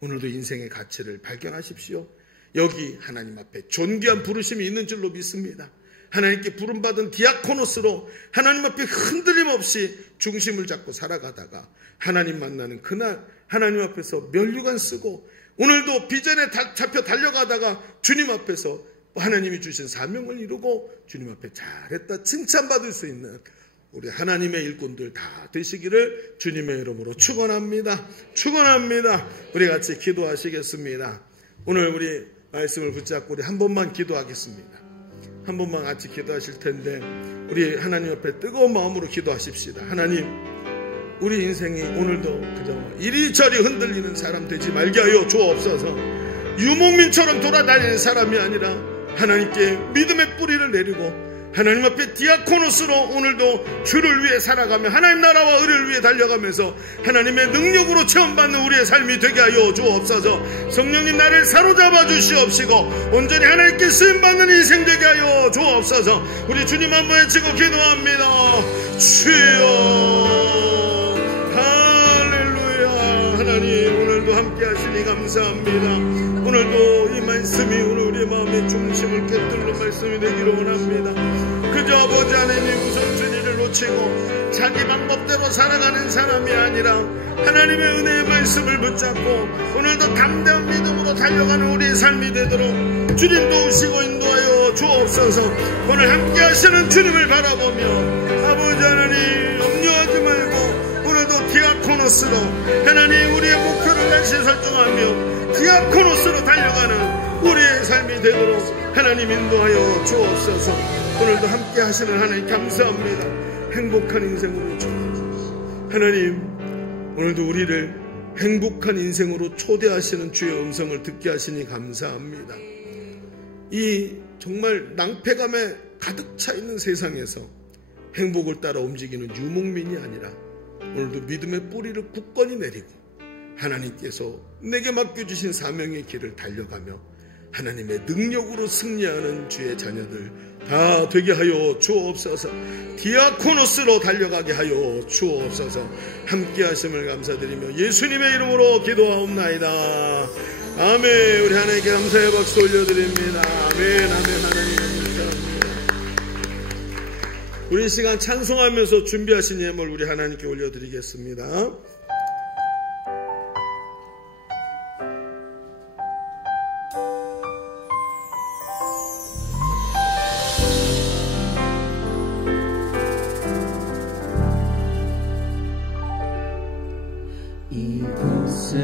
오늘도 인생의 가치를 발견하십시오. 여기 하나님 앞에 존귀한 부르심이 있는 줄로 믿습니다. 하나님께 부름받은 디아코노스로 하나님 앞에 흔들림 없이 중심을 잡고 살아가다가 하나님 만나는 그날 하나님 앞에서 면류관 쓰고 오늘도 비전에 잡혀 달려가다가 주님 앞에서 하나님이 주신 사명을 이루고 주님 앞에 잘했다 칭찬받을 수 있는 우리 하나님의 일꾼들 다 되시기를 주님의 이름으로 축원합니다. 축원합니다. 우리 같이 기도하시겠습니다. 오늘 우리 말씀을 붙잡고 우리 한 번만 기도하겠습니다. 한 번만 같이 기도하실 텐데 우리 하나님 앞에 뜨거운 마음으로 기도하십시다. 하나님, 우리 인생이 오늘도 그저 이리저리 흔들리는 사람 되지 말게 하여 주옵소서. 유목민처럼 돌아다니는 사람이 아니라 하나님께 믿음의 뿌리를 내리고 하나님 앞에 디아코노스로 오늘도 주를 위해 살아가며 하나님 나라와 의를 위해 달려가면서 하나님의 능력으로 체험받는 우리의 삶이 되게 하여 주옵소서. 성령님, 나를 사로잡아 주시옵시고 온전히 하나님께 쓰임받는 인생 되게 하여 주옵소서. 우리 주님 한번 외치고 기도합니다. 주여, 할렐루야. 하나님, 오늘도 함께 하시니 감사합니다. 오늘도 이 말씀이 오늘 우리의 마음의 중심을 꿰뚫는 말씀이 되기를 원합니다. 그저 아버지 하나님 우선순위를 놓치고 자기 방법대로 살아가는 사람이 아니라 하나님의 은혜의 말씀을 붙잡고 오늘도 담대한 믿음으로 달려가는 우리의 삶이 되도록 주님 도우시고 인도하여 주옵소서. 오늘 함께 하시는 주님을 바라보며 아버지 하나님 염려하지 말고 오늘도 디아코노스로 하나님 우리의 목표를 다시 설정하며 디아코노스로 달려가는 우리의 삶이 되도록 하나님 인도하여 주옵소서. 오늘도 함께 하시는 하나님 감사합니다. 행복한 인생으로 초대하십시오. 하나님, 오늘도 우리를 행복한 인생으로 초대하시는 주의 음성을 듣게 하시니 감사합니다. 이 정말 낭패감에 가득 차 있는 세상에서 행복을 따라 움직이는 유목민이 아니라 오늘도 믿음의 뿌리를 굳건히 내리고 하나님께서 내게 맡겨주신 사명의 길을 달려가며 하나님의 능력으로 승리하는 주의 자녀들 다 되게 하여 주옵소서. 디아코노스로 달려가게 하여 주옵소서. 함께 하심을 감사드리며 예수님의 이름으로 기도하옵나이다. 아멘. 우리 하나님께 감사의 박수 올려드립니다. 아멘. 아멘. 하나님 감사합니다. 우리 시간 찬송하면서 준비하신 예물 우리 하나님께 올려드리겠습니다. 이곳에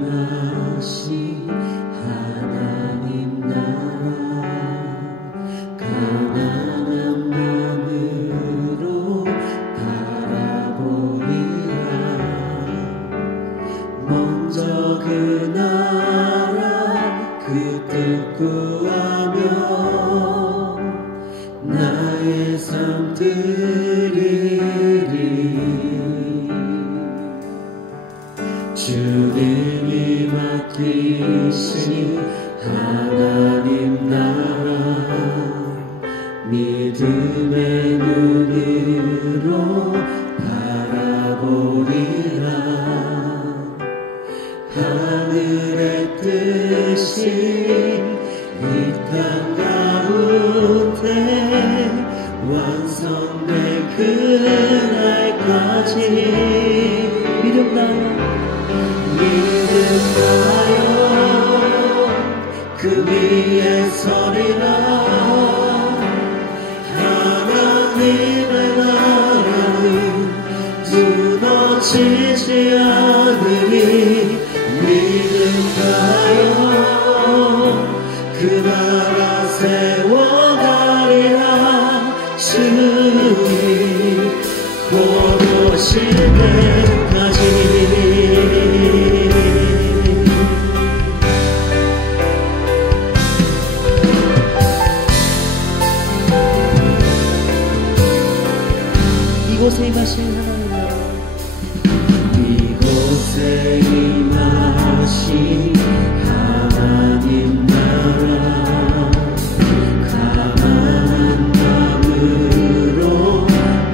임하신 하나님 나라 가난한 마음으로 바라보리라. 먼저 그 나라 그 뜻 구하며 나의 삶 드리리. 주님이 맡기신 하나님 나라 믿음의 눈으로 바라보리라. 하늘의 뜻이 이 땅 가운데 완성될 그날까지 믿음나요 그 위에 서리라. 하나님의 나라는 무너지지 않으리. 믿음가요 그 나라 세워가리라. 주님 곧 오실 때까지. 이곳에 임하신 하나님 나라 이곳에 임하신 하나님 나라 가난한 마음으로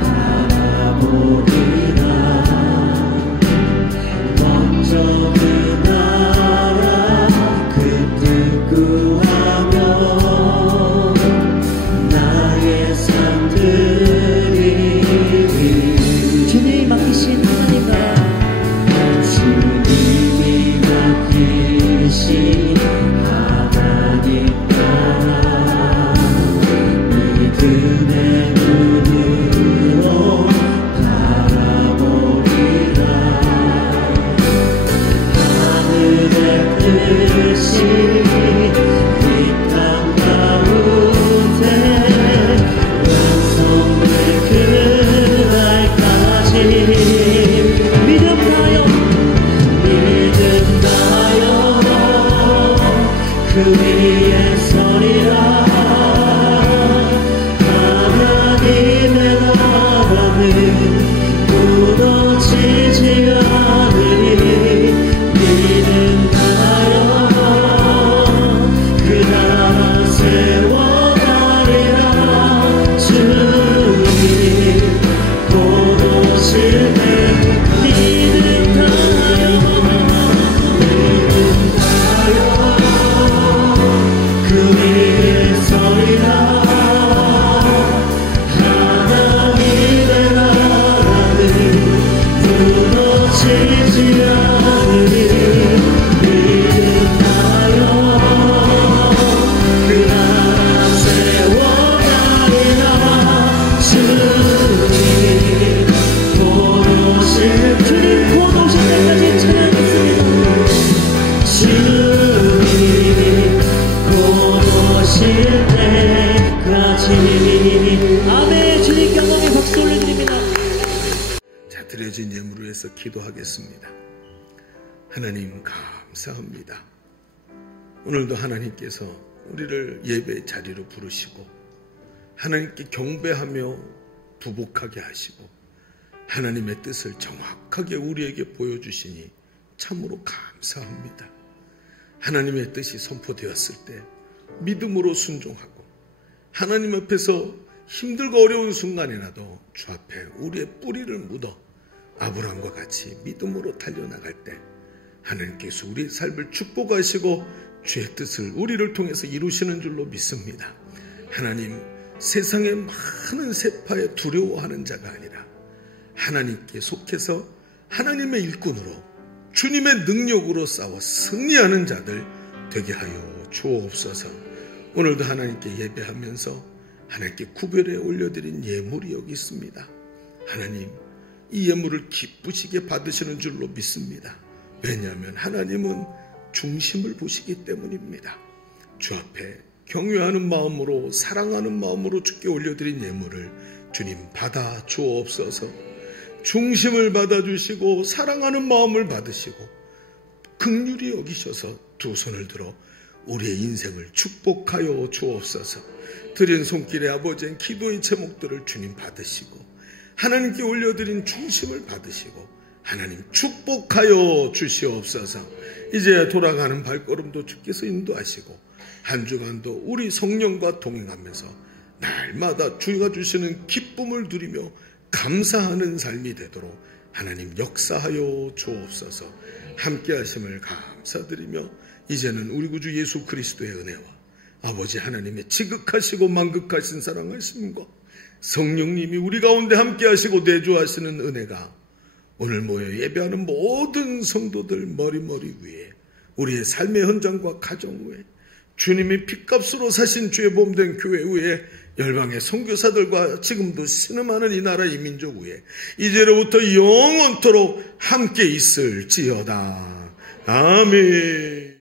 바라보리라. 먼저 그 나라 그 뜻 구하며 나의 삶 주님이 맡기신 하나님 나라 주님이 맡기신 하나님 나라 자, 드려진 예물을 위해서 기도하겠습니다. 하나님 감사합니다. 오늘도 하나님께서 우리를 예배의 자리로 부르시고 하나님께 경배하며 부복하게 하시고 하나님의 뜻을 정확하게 우리에게 보여주시니 참으로 감사합니다. 하나님의 뜻이 선포되었을 때 믿음으로 순종하고 하나님 앞에서 힘들고 어려운 순간이라도 주 앞에 우리의 뿌리를 묻어 아브라함과 같이 믿음으로 달려나갈 때 하나님께서 우리의 삶을 축복하시고 주의 뜻을 우리를 통해서 이루시는 줄로 믿습니다. 하나님, 세상의 많은 세파에 두려워하는 자가 아니라 하나님께 속해서 하나님의 일꾼으로 주님의 능력으로 싸워 승리하는 자들 되게 하여 주옵소서. 오늘도 하나님께 예배하면서 하나님께 구별해 올려드린 예물이 여기 있습니다. 하나님, 이 예물을 기쁘시게 받으시는 줄로 믿습니다. 왜냐하면 하나님은 중심을 보시기 때문입니다. 주 앞에 경외하는 마음으로 사랑하는 마음으로 주께 올려드린 예물을 주님 받아 주옵소서. 중심을 받아주시고 사랑하는 마음을 받으시고 긍휼히 여기셔서 두 손을 들어 우리의 인생을 축복하여 주옵소서. 드린 손길의 아버지인 기도의 제목들을 주님 받으시고 하나님께 올려드린 중심을 받으시고 하나님 축복하여 주시옵소서. 이제 돌아가는 발걸음도 주께서 인도하시고 한 주간도 우리 성령과 동행하면서 날마다 주가 주시는 기쁨을 누리며 감사하는 삶이 되도록 하나님 역사하여 주옵소서. 함께 하심을 감사드리며 이제는 우리 구주 예수 그리스도의 은혜와 아버지 하나님의 지극하시고 만극하신 사랑하심과 성령님이 우리 가운데 함께 하시고 내주하시는 은혜가 오늘 모여 예배하는 모든 성도들 머리머리 위에 우리의 삶의 현장과 가정 위에 주님이 핏값으로 사신 주의 몸된 교회 위에 열방의 선교사들과 지금도 신음하는 이 나라 이 민족 위에 이제로부터 영원토록 함께 있을지어다. 아멘.